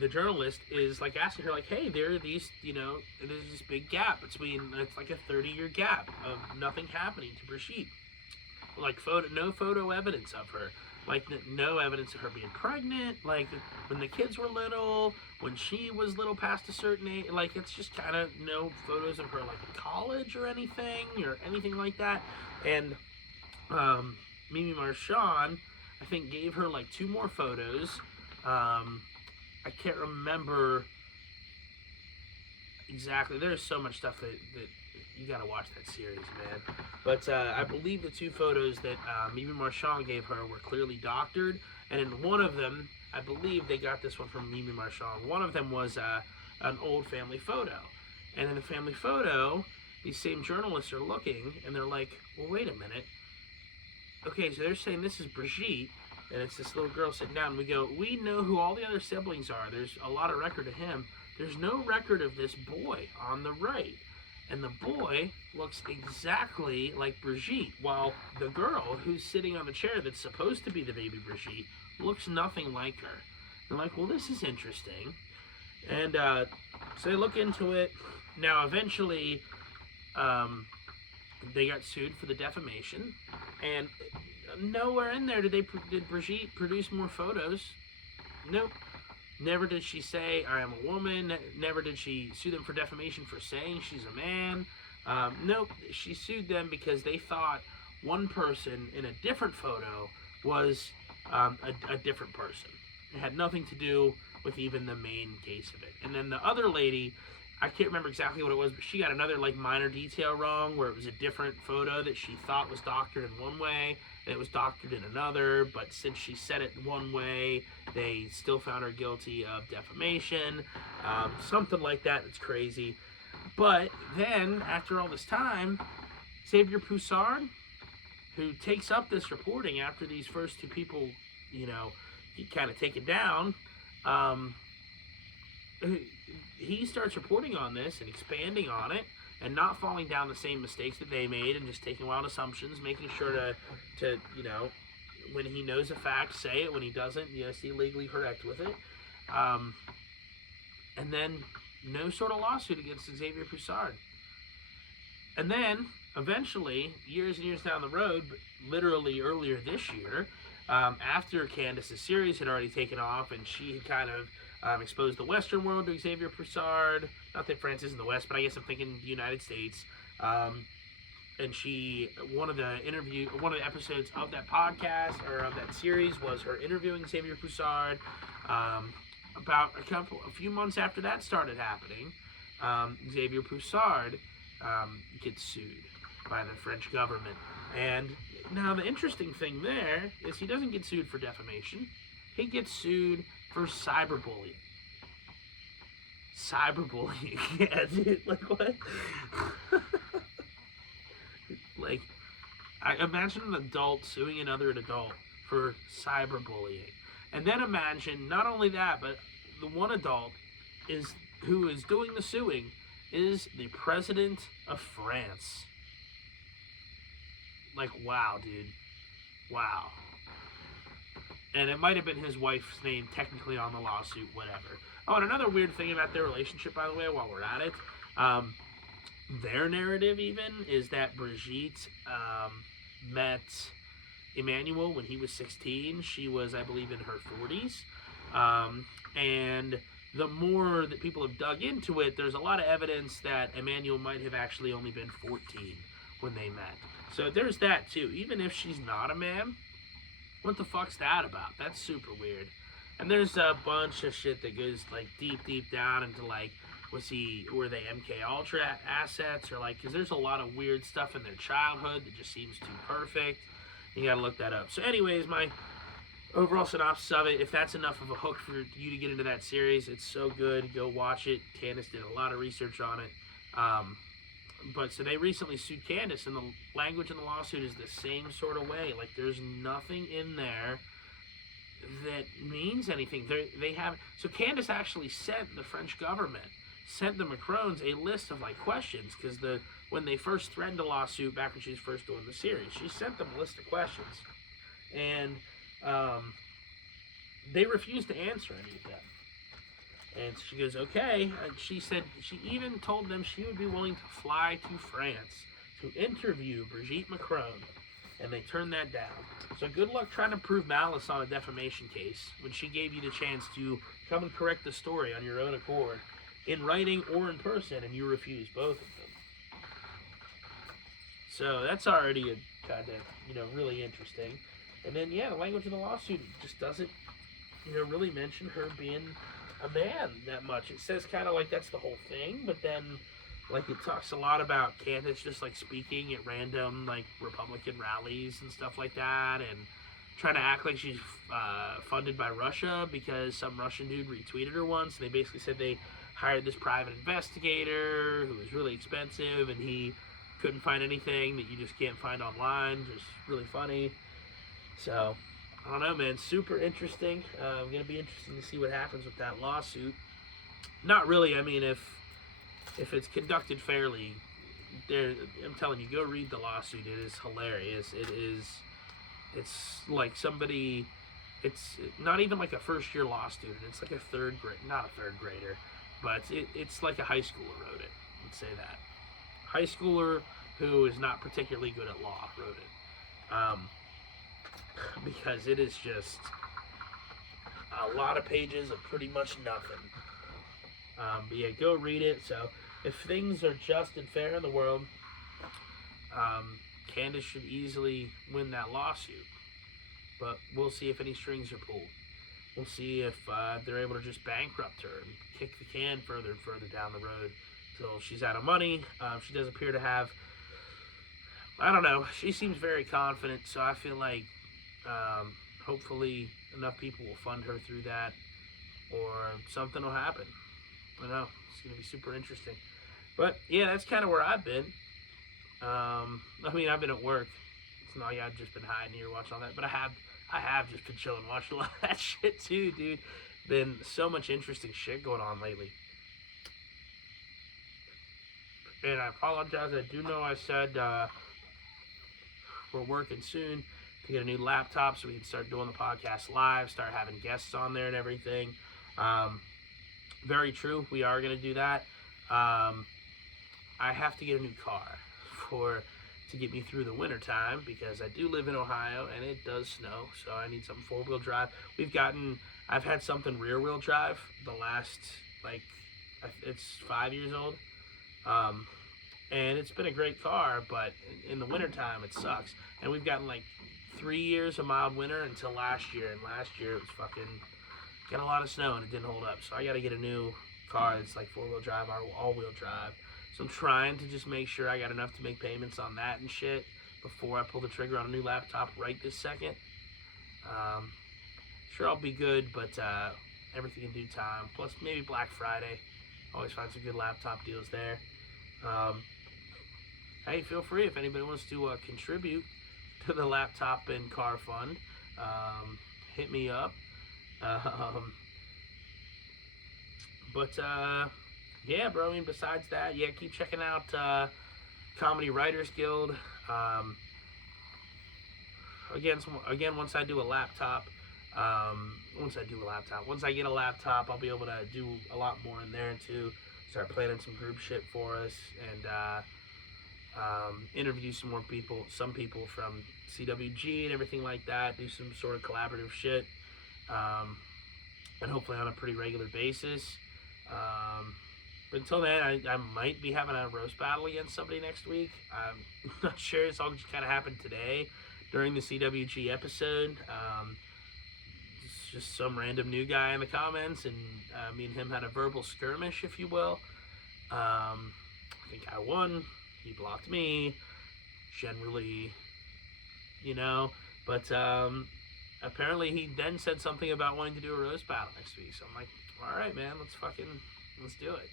the journalist is like asking her, like, hey, there are these, there's this big gap between, it's like a 30-year gap of nothing happening to Brigitte. Like, no photo evidence of her. Like, no evidence of her being pregnant. Like, when the kids were little, when she was little past a certain age. Like, it's just kind of no photos of her, like, in college or anything like that. And Mimi Marchand, I think, gave her, like, 2 more photos. I can't remember exactly. There's so much stuff that you gotta watch that series, man. But I believe the 2 photos that Mimi Marchand gave her were clearly doctored, and in one of them, I believe they got this one from Mimi Marchand. One of them was an old family photo, and in the family photo, these same journalists are looking, and they're like, well, wait a minute. Okay, so they're saying this is Brigitte, and it's this little girl sitting down. We go, we know who all the other siblings are. There's a lot of record of him. There's no record of this boy on the right. And the boy looks exactly like Brigitte, while the girl who's sitting on the chair that's supposed to be the baby Brigitte looks nothing like her. They're like, well, this is interesting. And so they look into it. Now, eventually, they got sued for the defamation. And nowhere in there did Brigitte produce more photos. Nope. Never did she say, I am a woman. Never did she sue them for defamation for saying she's a man. Nope. She sued them because they thought one person in a different photo was a different person. It had nothing to do with even the main case of it. And then the other lady, I can't remember exactly what it was, but she got another like minor detail wrong where it was a different photo that she thought was doctored in one way and it was doctored in another, but since she said it one way, they still found her guilty of defamation, something like that. It's crazy. But then, after all this time, Xavier Poussard, who takes up this reporting after these first 2 people, kind of take it down, he starts reporting on this and expanding on it and not falling down the same mistakes that they made and just taking wild assumptions, making sure to when he knows a fact, say it. When he doesn't, stay legally correct with it. And then no sort of lawsuit against Xavier Poussard. And then, eventually, years and years down the road, but literally earlier this year, after Candace's series had already taken off and she had kind of exposed the Western world to Xavier Poussard. Not that France is in the West, but I guess I'm thinking the United States. And one of the episodes of that podcast or of that series was her interviewing Xavier Poussard. About a few months after that started happening, Xavier Poussard gets sued by the French government. And now the interesting thing there is he doesn't get sued for defamation. He gets sued for cyberbullying. Cyberbullying. Yeah, dude. Like, what? Like, I imagine an adult suing another adult for cyberbullying. And then imagine, not only that, but the one adult who is doing the suing is the president of France. Like, wow, dude. Wow. And it might have been his wife's name technically on the lawsuit, whatever. Oh, and another weird thing about their relationship, by the way, while we're at it, their narrative even is that Brigitte met Emmanuel when he was 16. She was, I believe, in her 40s. And the more that people have dug into it, there's a lot of evidence that Emmanuel might have actually only been 14 when they met. So there's that, too. Even if she's not a man, what the fuck's that about? That's super weird. And there's a bunch of shit that goes, like, deep down into, like, were they MK Ultra assets? Or, like, because there's a lot of weird stuff in their childhood that just seems too perfect. You gotta look that up. So anyways, my overall synopsis of it, if that's enough of a hook for you to get into that series, it's so good. Go watch it. Candace did a lot of research on it. But so they recently sued Candace, and the language in the lawsuit is the same sort of way. Like, there's nothing in there that means anything. They have. So Candace actually sent the French government, sent the Macrons a list of, like, questions, because when they first threatened a lawsuit back when she was first doing the series, she sent them a list of questions, and they refused to answer any of them. And she goes, okay. And she said she even told them she would be willing to fly to France to interview Brigitte Macron. And they turned that down. So good luck trying to prove malice on a defamation case when she gave you the chance to come and correct the story on your own accord, in writing or in person, and you refused both of them. So that's already a kind of, really interesting. And then, the language of the lawsuit just doesn't, really mention her being a man that much. It says kind of like that's the whole thing, but then, like, it talks a lot about Candace just, like, speaking at random, like, Republican rallies and stuff like that, and trying to act like she's funded by Russia because some Russian dude retweeted her once, and they basically said they hired this private investigator who was really expensive, and he couldn't find anything that you just can't find online. Just really funny. So, I don't know, man. Super interesting. Going to be interesting to see what happens with that lawsuit. Not really. I mean, if it's conducted fairly, I'm telling you, go read the lawsuit. It is hilarious. It's like somebody, it's not even like a first-year law student. It's like not a third grader, but it's like a high schooler wrote it. Let's say that. High schooler who is not particularly good at law wrote it. Because it is just a lot of pages of pretty much nothing. But yeah, go read it. So if things are just and fair in the world, Candace should easily win that lawsuit. But we'll see if any strings are pulled. We'll see if they're able to just bankrupt her and kick the can further and further down the road till she's out of money. She does appear to have, I don't know, she seems very confident, so I feel like hopefully enough people will fund her through that, or something will happen. I know, it's going to be super interesting. But yeah, that's kind of where I've been. I mean, I've been at work. It's not like I've just been hiding here watching all that, but I have just been chilling, watching a lot of that shit too, dude. Been so much interesting shit going on lately. And I apologize. I do know I said we're working soon to get a new laptop so we can start doing the podcast live, start having guests on there and everything. Very true. We are going to do that. I have to get a new car to get me through the winter time because I do live in Ohio and it does snow, so I need something 4-wheel drive. I've had something rear-wheel drive the last, it's 5 years old. And it's been a great car, but in the wintertime it sucks. And we've gotten 3 years of mild winter until last year, and last year it was got a lot of snow and it didn't hold up. So I got to get a new car that's 4-wheel drive or all-wheel drive. So I'm trying to just make sure I got enough to make payments on that and shit before I pull the trigger on a new laptop right this second. Sure, I'll be good, but everything in due time. Plus maybe Black Friday. Always find some good laptop deals there. Hey, feel free if anybody wants to contribute to the laptop and car fund. Hit me up. Yeah, bro. I mean, besides that, keep checking out Comedy Writers Guild. Again, once I get a laptop, I'll be able to do a lot more in there too. Start planning some group shit for us and interview some people from CWG and everything like that. Do some sort of collaborative shit, and hopefully on a pretty regular basis. But until then, I might be having a roast battle against somebody next week. I'm not sure. It's all just kind of happened today during the CWG episode. It's just some random new guy in the comments, and me and him had a verbal skirmish, if you will. I think I won. He blocked me. Generally, But apparently he then said something about wanting to do a roast battle next week. So I'm like, all right, man, let's do it.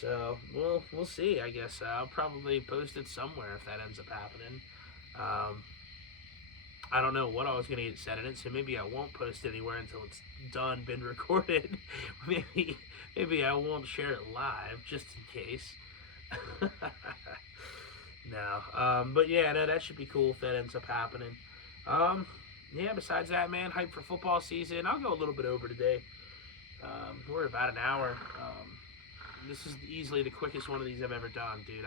So we'll see. I guess I'll probably post it somewhere if that ends up happening. I don't know what I was gonna get said in it, so maybe I won't post it anywhere until it's done, been recorded. maybe I won't share it live just in case. No. But yeah, no, that should be cool if that ends up happening. Besides that, man, hype for football season. I'll go a little bit over today. We're about an hour. This is easily the quickest one of these I've ever done, dude.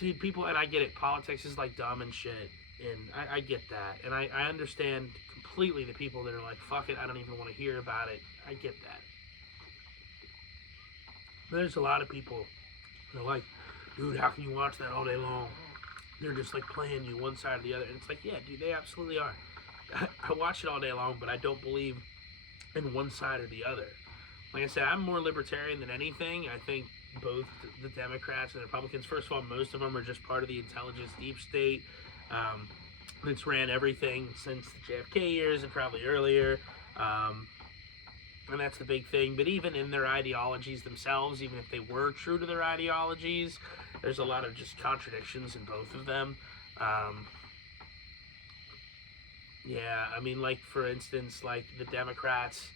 Dude, people, and I get it. Politics is like dumb and shit, and I get that, and I understand completely the people that are like, fuck it, I don't even want to hear about it. I get that. But there's a lot of people that are like, dude, how can you watch that all day long? They're just like playing you one side or the other, and it's like, yeah, dude, they absolutely are. I watch it all day long, but I don't believe in one side or the other. Like I said, I'm more libertarian than anything. I think both the Democrats and the Republicans, first of all, most of them are just part of the intelligence deep state that's ran everything since the JFK years and probably earlier. And that's the big thing. But even in their ideologies themselves, even if they were true to their ideologies, there's a lot of just contradictions in both of them. Yeah, I mean, like, for instance, like the Democrats,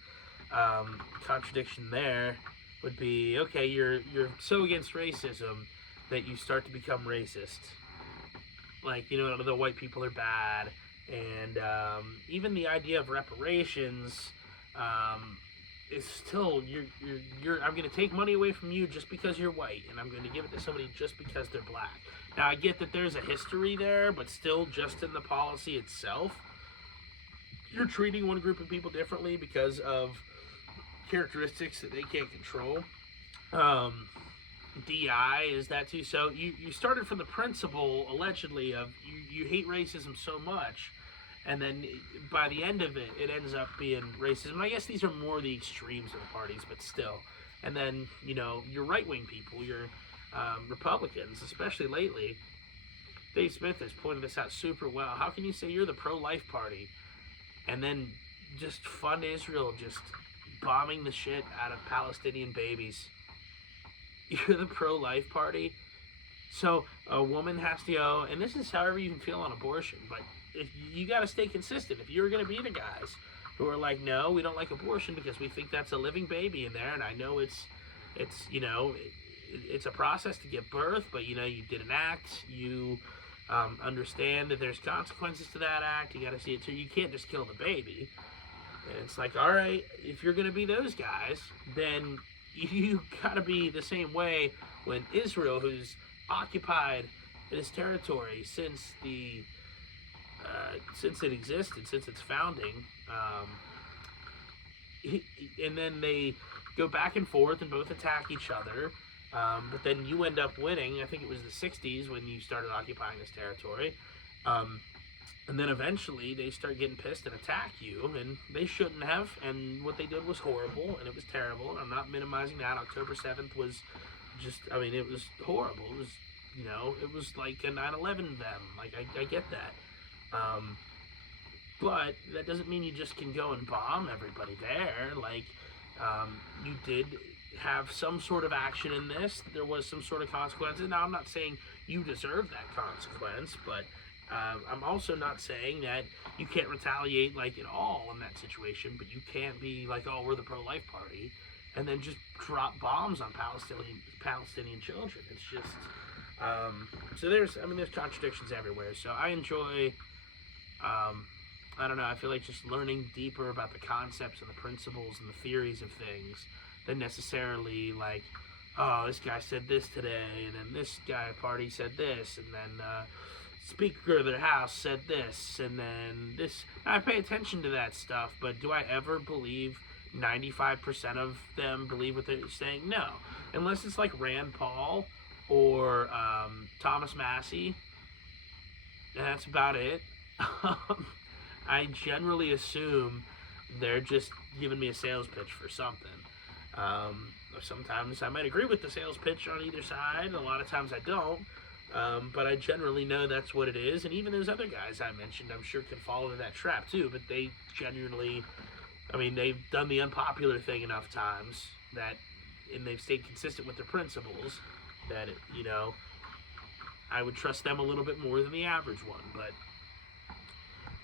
contradiction there would be, okay, you're so against racism that you start to become racist. Like, you know, the white people are bad, and even the idea of reparations is still, I'm going to take money away from you just because you're white, and I'm going to give it to somebody just because they're black. Now, I get that there's a history there, but still, just in the policy itself, you're treating one group of people differently because of characteristics that they can't control. DI is that too. So you started from the principle, allegedly, of you hate racism so much, and then by the end of it, it ends up being racism. And I guess these are more the extremes of the parties, but still. And then, you know, your right-wing people, your Republicans, especially lately, Dave Smith has pointed this out super well. How can you say you're the pro-life party and then just fund Israel, just bombing the shit out of Palestinian babies? You're the pro-life party. So a woman has to go, and this is however you can feel on abortion, but if you got to stay consistent. If you're going to be the guys who are like, no, we don't like abortion because we think that's a living baby in there, and I know it's you know, it's a process to give birth, but you know, you did an act, you understand that there's consequences to that act, you got to see it too. You can't just kill the baby. And it's like, all right, if you're going to be those guys, then you got to be the same way when Israel, who's occupied this territory since it existed, since its founding, and then they go back and forth and both attack each other. But then you end up winning. I think it was the 60s when you started occupying this territory. And then eventually they start getting pissed and attack you, and they shouldn't have. And what they did was horrible, and it was terrible. I'm not minimizing that. October 7th was just, I mean, it was horrible. It was, you know, it was like a 9/11 them. Like, I get that. But that doesn't mean you just can go and bomb everybody there. Like, you did have some sort of action in this. There was some sort of consequences. Now, I'm not saying you deserve that consequence, but I'm also not saying that you can't retaliate, like, at all in that situation, but you can't be like, oh, we're the pro-life party, and then just drop bombs on Palestinian children. It's just, so there's contradictions everywhere. So I enjoy, I don't know, I feel like just learning deeper about the concepts and the principles and the theories of things than necessarily like, oh, this guy said this today, and then this guy party said this, and then Speaker of the House said this, and then this. I pay attention to that stuff, but do I ever believe 95% of them believe what they're saying? No. Unless it's like Rand Paul or Thomas Massey, and that's about it. I generally assume they're just giving me a sales pitch for something. Sometimes I might agree with the sales pitch on either side. A lot of times I don't. But I generally know that's what it is. And even those other guys I mentioned, I'm sure can fall into that trap too. But they genuinely, I mean, they've done the unpopular thing enough times that, and they've stayed consistent with their principles that, you know, I would trust them a little bit more than the average one.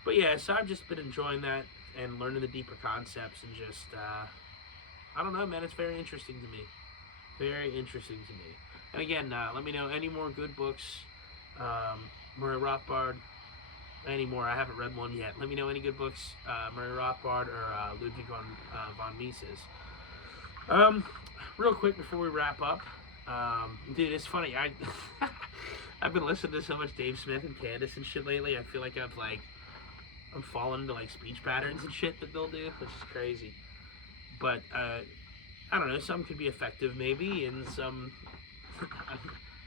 But yeah, so I've just been enjoying that and learning the deeper concepts and just, I don't know, man, it's very interesting to me. Very interesting to me. And again, let me know any more good books. Murray Rothbard, anymore. I haven't read one yet. Let me know any good books, Murray Rothbard or Ludwig von Mises. Real quick before we wrap up, dude, it's funny. I've been listening to so much Dave Smith and Candace and shit lately. I feel like I'm falling into like speech patterns and shit that they'll do, which is crazy. But I don't know. Some could be effective maybe, and some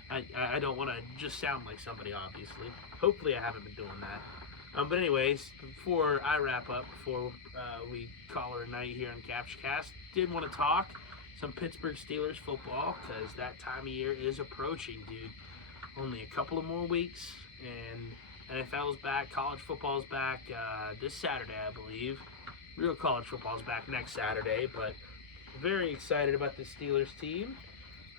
I don't want to just sound like somebody. Obviously, hopefully I haven't been doing that. But anyways, before I wrap up, before we call her a night here on CaptchaCast, did want to talk some Pittsburgh Steelers football, because that time of year is approaching, dude. Only a couple of more weeks, and NFL's back, college football's back this Saturday, I believe. Real college football's back next Saturday, but very excited about the Steelers team.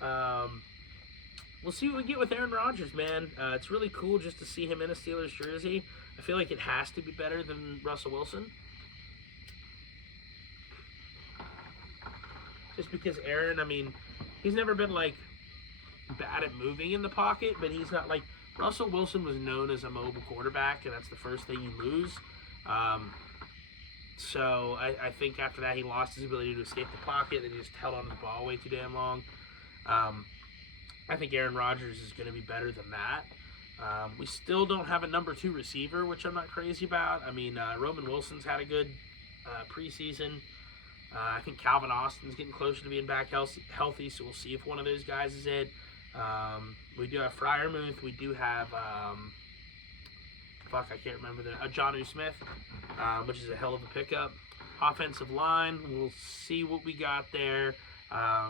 We'll see what we get with Aaron Rodgers, man. It's really cool just to see him in a Steelers jersey. I feel like it has to be better than Russell Wilson. Just because Aaron, I mean, he's never been, like, bad at moving in the pocket, but he's not, like, Russell Wilson was known as a mobile quarterback, and that's the first thing you lose. So I think after that he lost his ability to escape the pocket, and he just held on to the ball way too damn long. I think Aaron Rodgers is going to be better than that. We still don't have a number 2 receiver, which I'm not crazy about. I mean, Roman Wilson's had a good preseason. I think Calvin Austin's getting closer to being back healthy, so we'll see if one of those guys is it. We do have Freiermuth. We do have, I can't remember Jonnu Smith, which is a hell of a pickup. Offensive line, we'll see what we got there.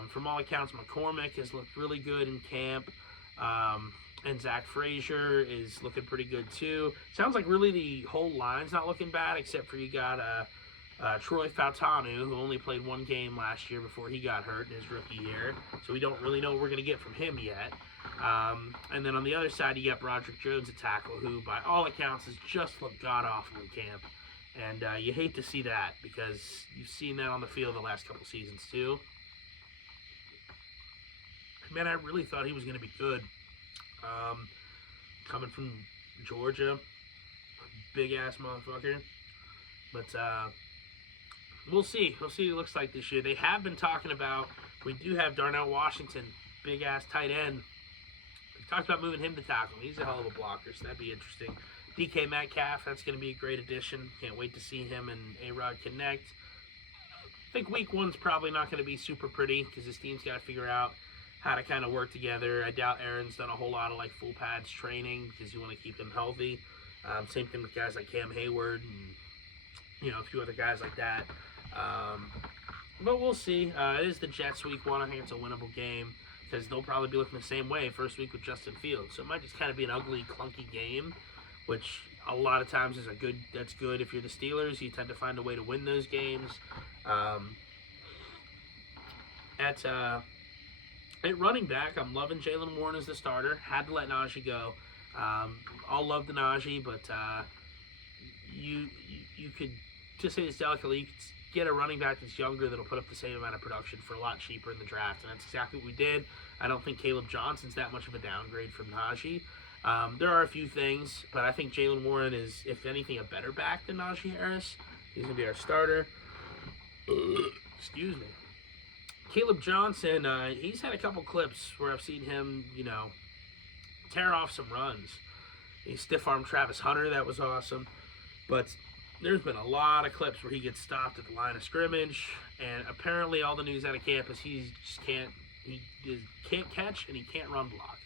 From all accounts, McCormick has looked really good in camp. And Zach Frazier is looking pretty good too. Sounds like really the whole line's not looking bad, except for you got Troy Fautanu, who only played 1 game last year before he got hurt in his rookie year. So we don't really know what we're going to get from him yet. And then on the other side, you got Broderick Jones at tackle, who by all accounts has just looked god-awful in camp. And you hate to see that, because you've seen that on the field the last couple seasons too. Man, I really thought he was going to be good. Coming from Georgia, big-ass motherfucker. But we'll see. We'll see what it looks like this year. They have been talking about, we do have Darnell Washington, big-ass tight end. We talked about moving him to tackle. He's a hell of a blocker, so that'd be interesting. DK Metcalf, that's going to be a great addition. Can't wait to see him and A-Rod connect. I think week 1's probably not going to be super pretty, because this team's got to figure out how to kind of work together. I doubt Aaron's done a whole lot of like full pads training, because you want to keep him healthy. Same thing with guys like Cam Hayward and a few other guys like that. But we'll see. It is the Jets week 1. I think it's a winnable game, because they'll probably be looking the same way first week with Justin Fields. So it might just kind of be an ugly, clunky game, which a lot of times is that's good if you're the Steelers. You tend to find a way to win those games. At running back, I'm loving Jaylen Warren as the starter. Had to let Najee go. I'll love the Najee, but you could, to say this delicately, you could get a running back that's younger that'll put up the same amount of production for a lot cheaper in the draft, and that's exactly what we did. I don't think Caleb Johnson's that much of a downgrade from Najee. There are a few things, but I think Jaylen Warren is, if anything, a better back than Najee Harris. He's going to be our starter. Excuse me. Caleb Johnson, he's had a couple clips where I've seen him, tear off some runs. He stiff-armed Travis Hunter. That was awesome. But there's been a lot of clips where he gets stopped at the line of scrimmage, and apparently all the news out of camp is he can't catch and he can't run block.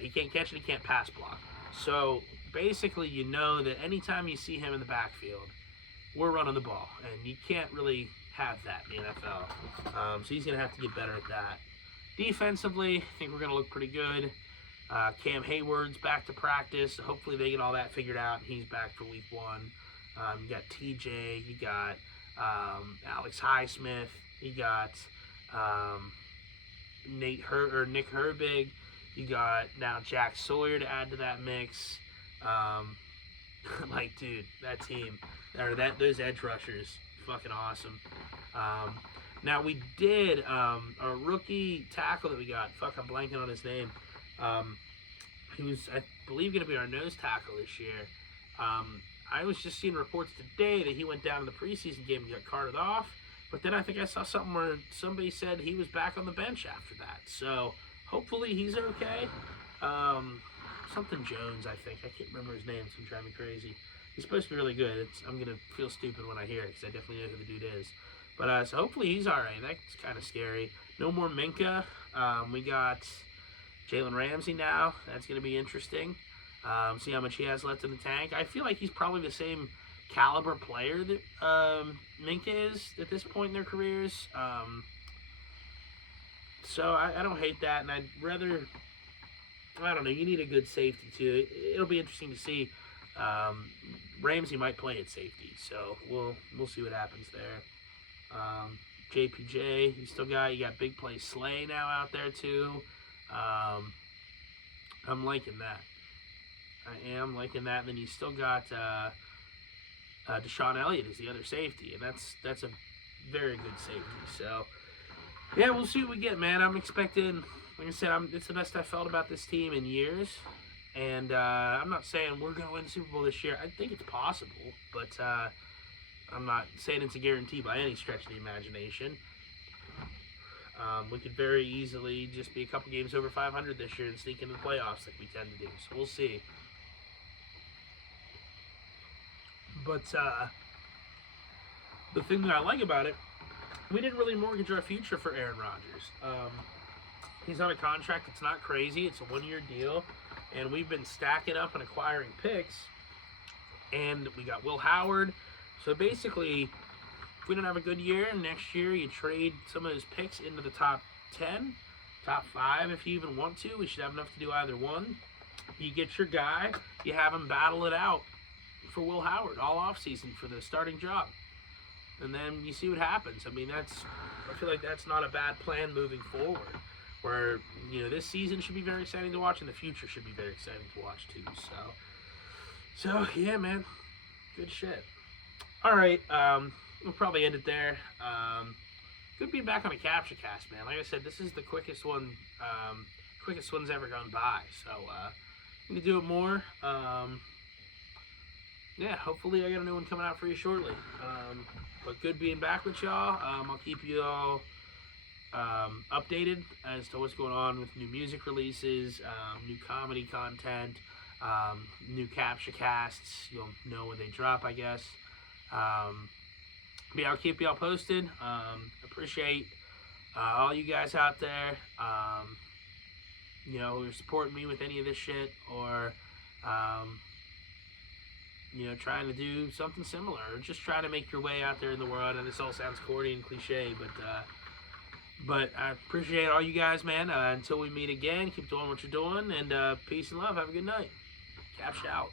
He can't catch and he can't pass block. So basically, you know that anytime you see him in the backfield, we're running the ball, and you can't really have that in the NFL. So he's going to have to get better at that. Defensively, I think we're going to look pretty good. Cam Hayward's back to practice. So hopefully they get all that figured out, and he's back for week 1. You got TJ. You got Alex Highsmith. You got Nick Herbig. You got now Jack Sawyer to add to that mix. Dude, that team, or those edge rushers, fucking awesome. Now we did our rookie tackle that we got. I'm blanking on his name. He was, I believe, going to be our nose tackle this year. I was just seeing reports today that he went down in the preseason game and got carted off. But then I think I saw something where somebody said he was back on the bench after that. So hopefully he's okay. Something Jones, I think. I can't remember his name, so I'm driving me crazy. He's supposed to be really good. I'm going to feel stupid when I hear it because I definitely know who the dude is. But so hopefully he's all right. That's kind of scary. No more Minka. We got Jalen Ramsey now. That's going to be interesting. See how much he has left in the tank. I feel like he's probably the same caliber player that Minka is at this point in their careers. So I don't hate that, and I'd rather, I don't know, you need a good safety too. It'll be interesting to see. Ramsey might play at safety, so we'll see what happens there. JPJ, you got big play Slay now out there too. I'm liking that. I am liking that. And then you still got Deshaun Elliott as the other safety, and that's a very good safety. So yeah, we'll see what we get, man. I'm expecting, like I said, it's the best I've felt about this team in years. And I'm not saying we're going to win the Super Bowl this year. I think it's possible, but I'm not saying it's a guarantee by any stretch of the imagination. We could very easily just be a couple games over 500 this year and sneak into the playoffs like we tend to do. So we'll see. But the thing that I like about it, we didn't really mortgage our future for Aaron Rodgers. He's on a contract that's not crazy. It's a one-year deal. And we've been stacking up and acquiring picks. And we got Will Howard. So basically, if we don't have a good year, next year you trade some of his picks into the top 10, top 5 if you even want to. We should have enough to do either one. You get your guy. You have him battle it out for Will Howard all offseason for the starting job. And then you see what happens. I mean, I feel like that's not a bad plan moving forward. Where, this season should be very exciting to watch, and the future should be very exciting to watch too. So yeah, man, good shit. All right, we'll probably end it there. Good being back on a CaptchaCast, man. Like I said, this is the quickest one's ever gone by. So I'm gonna do it more. Yeah, hopefully I got a new one coming out for you shortly. But good being back with y'all. I'll keep you all updated as to what's going on with new music releases, new comedy content, new CaptchaCasts. You'll know when they drop, I guess. But yeah, I'll keep y'all posted. Appreciate all you guys out there, who are supporting me with any of this shit, or trying to do something similar, or just trying to make your way out there in the world. And this all sounds corny and cliche, but I appreciate all you guys, man. Until we meet again, keep doing what you're doing, and peace and love. Have a good night. Captcha out.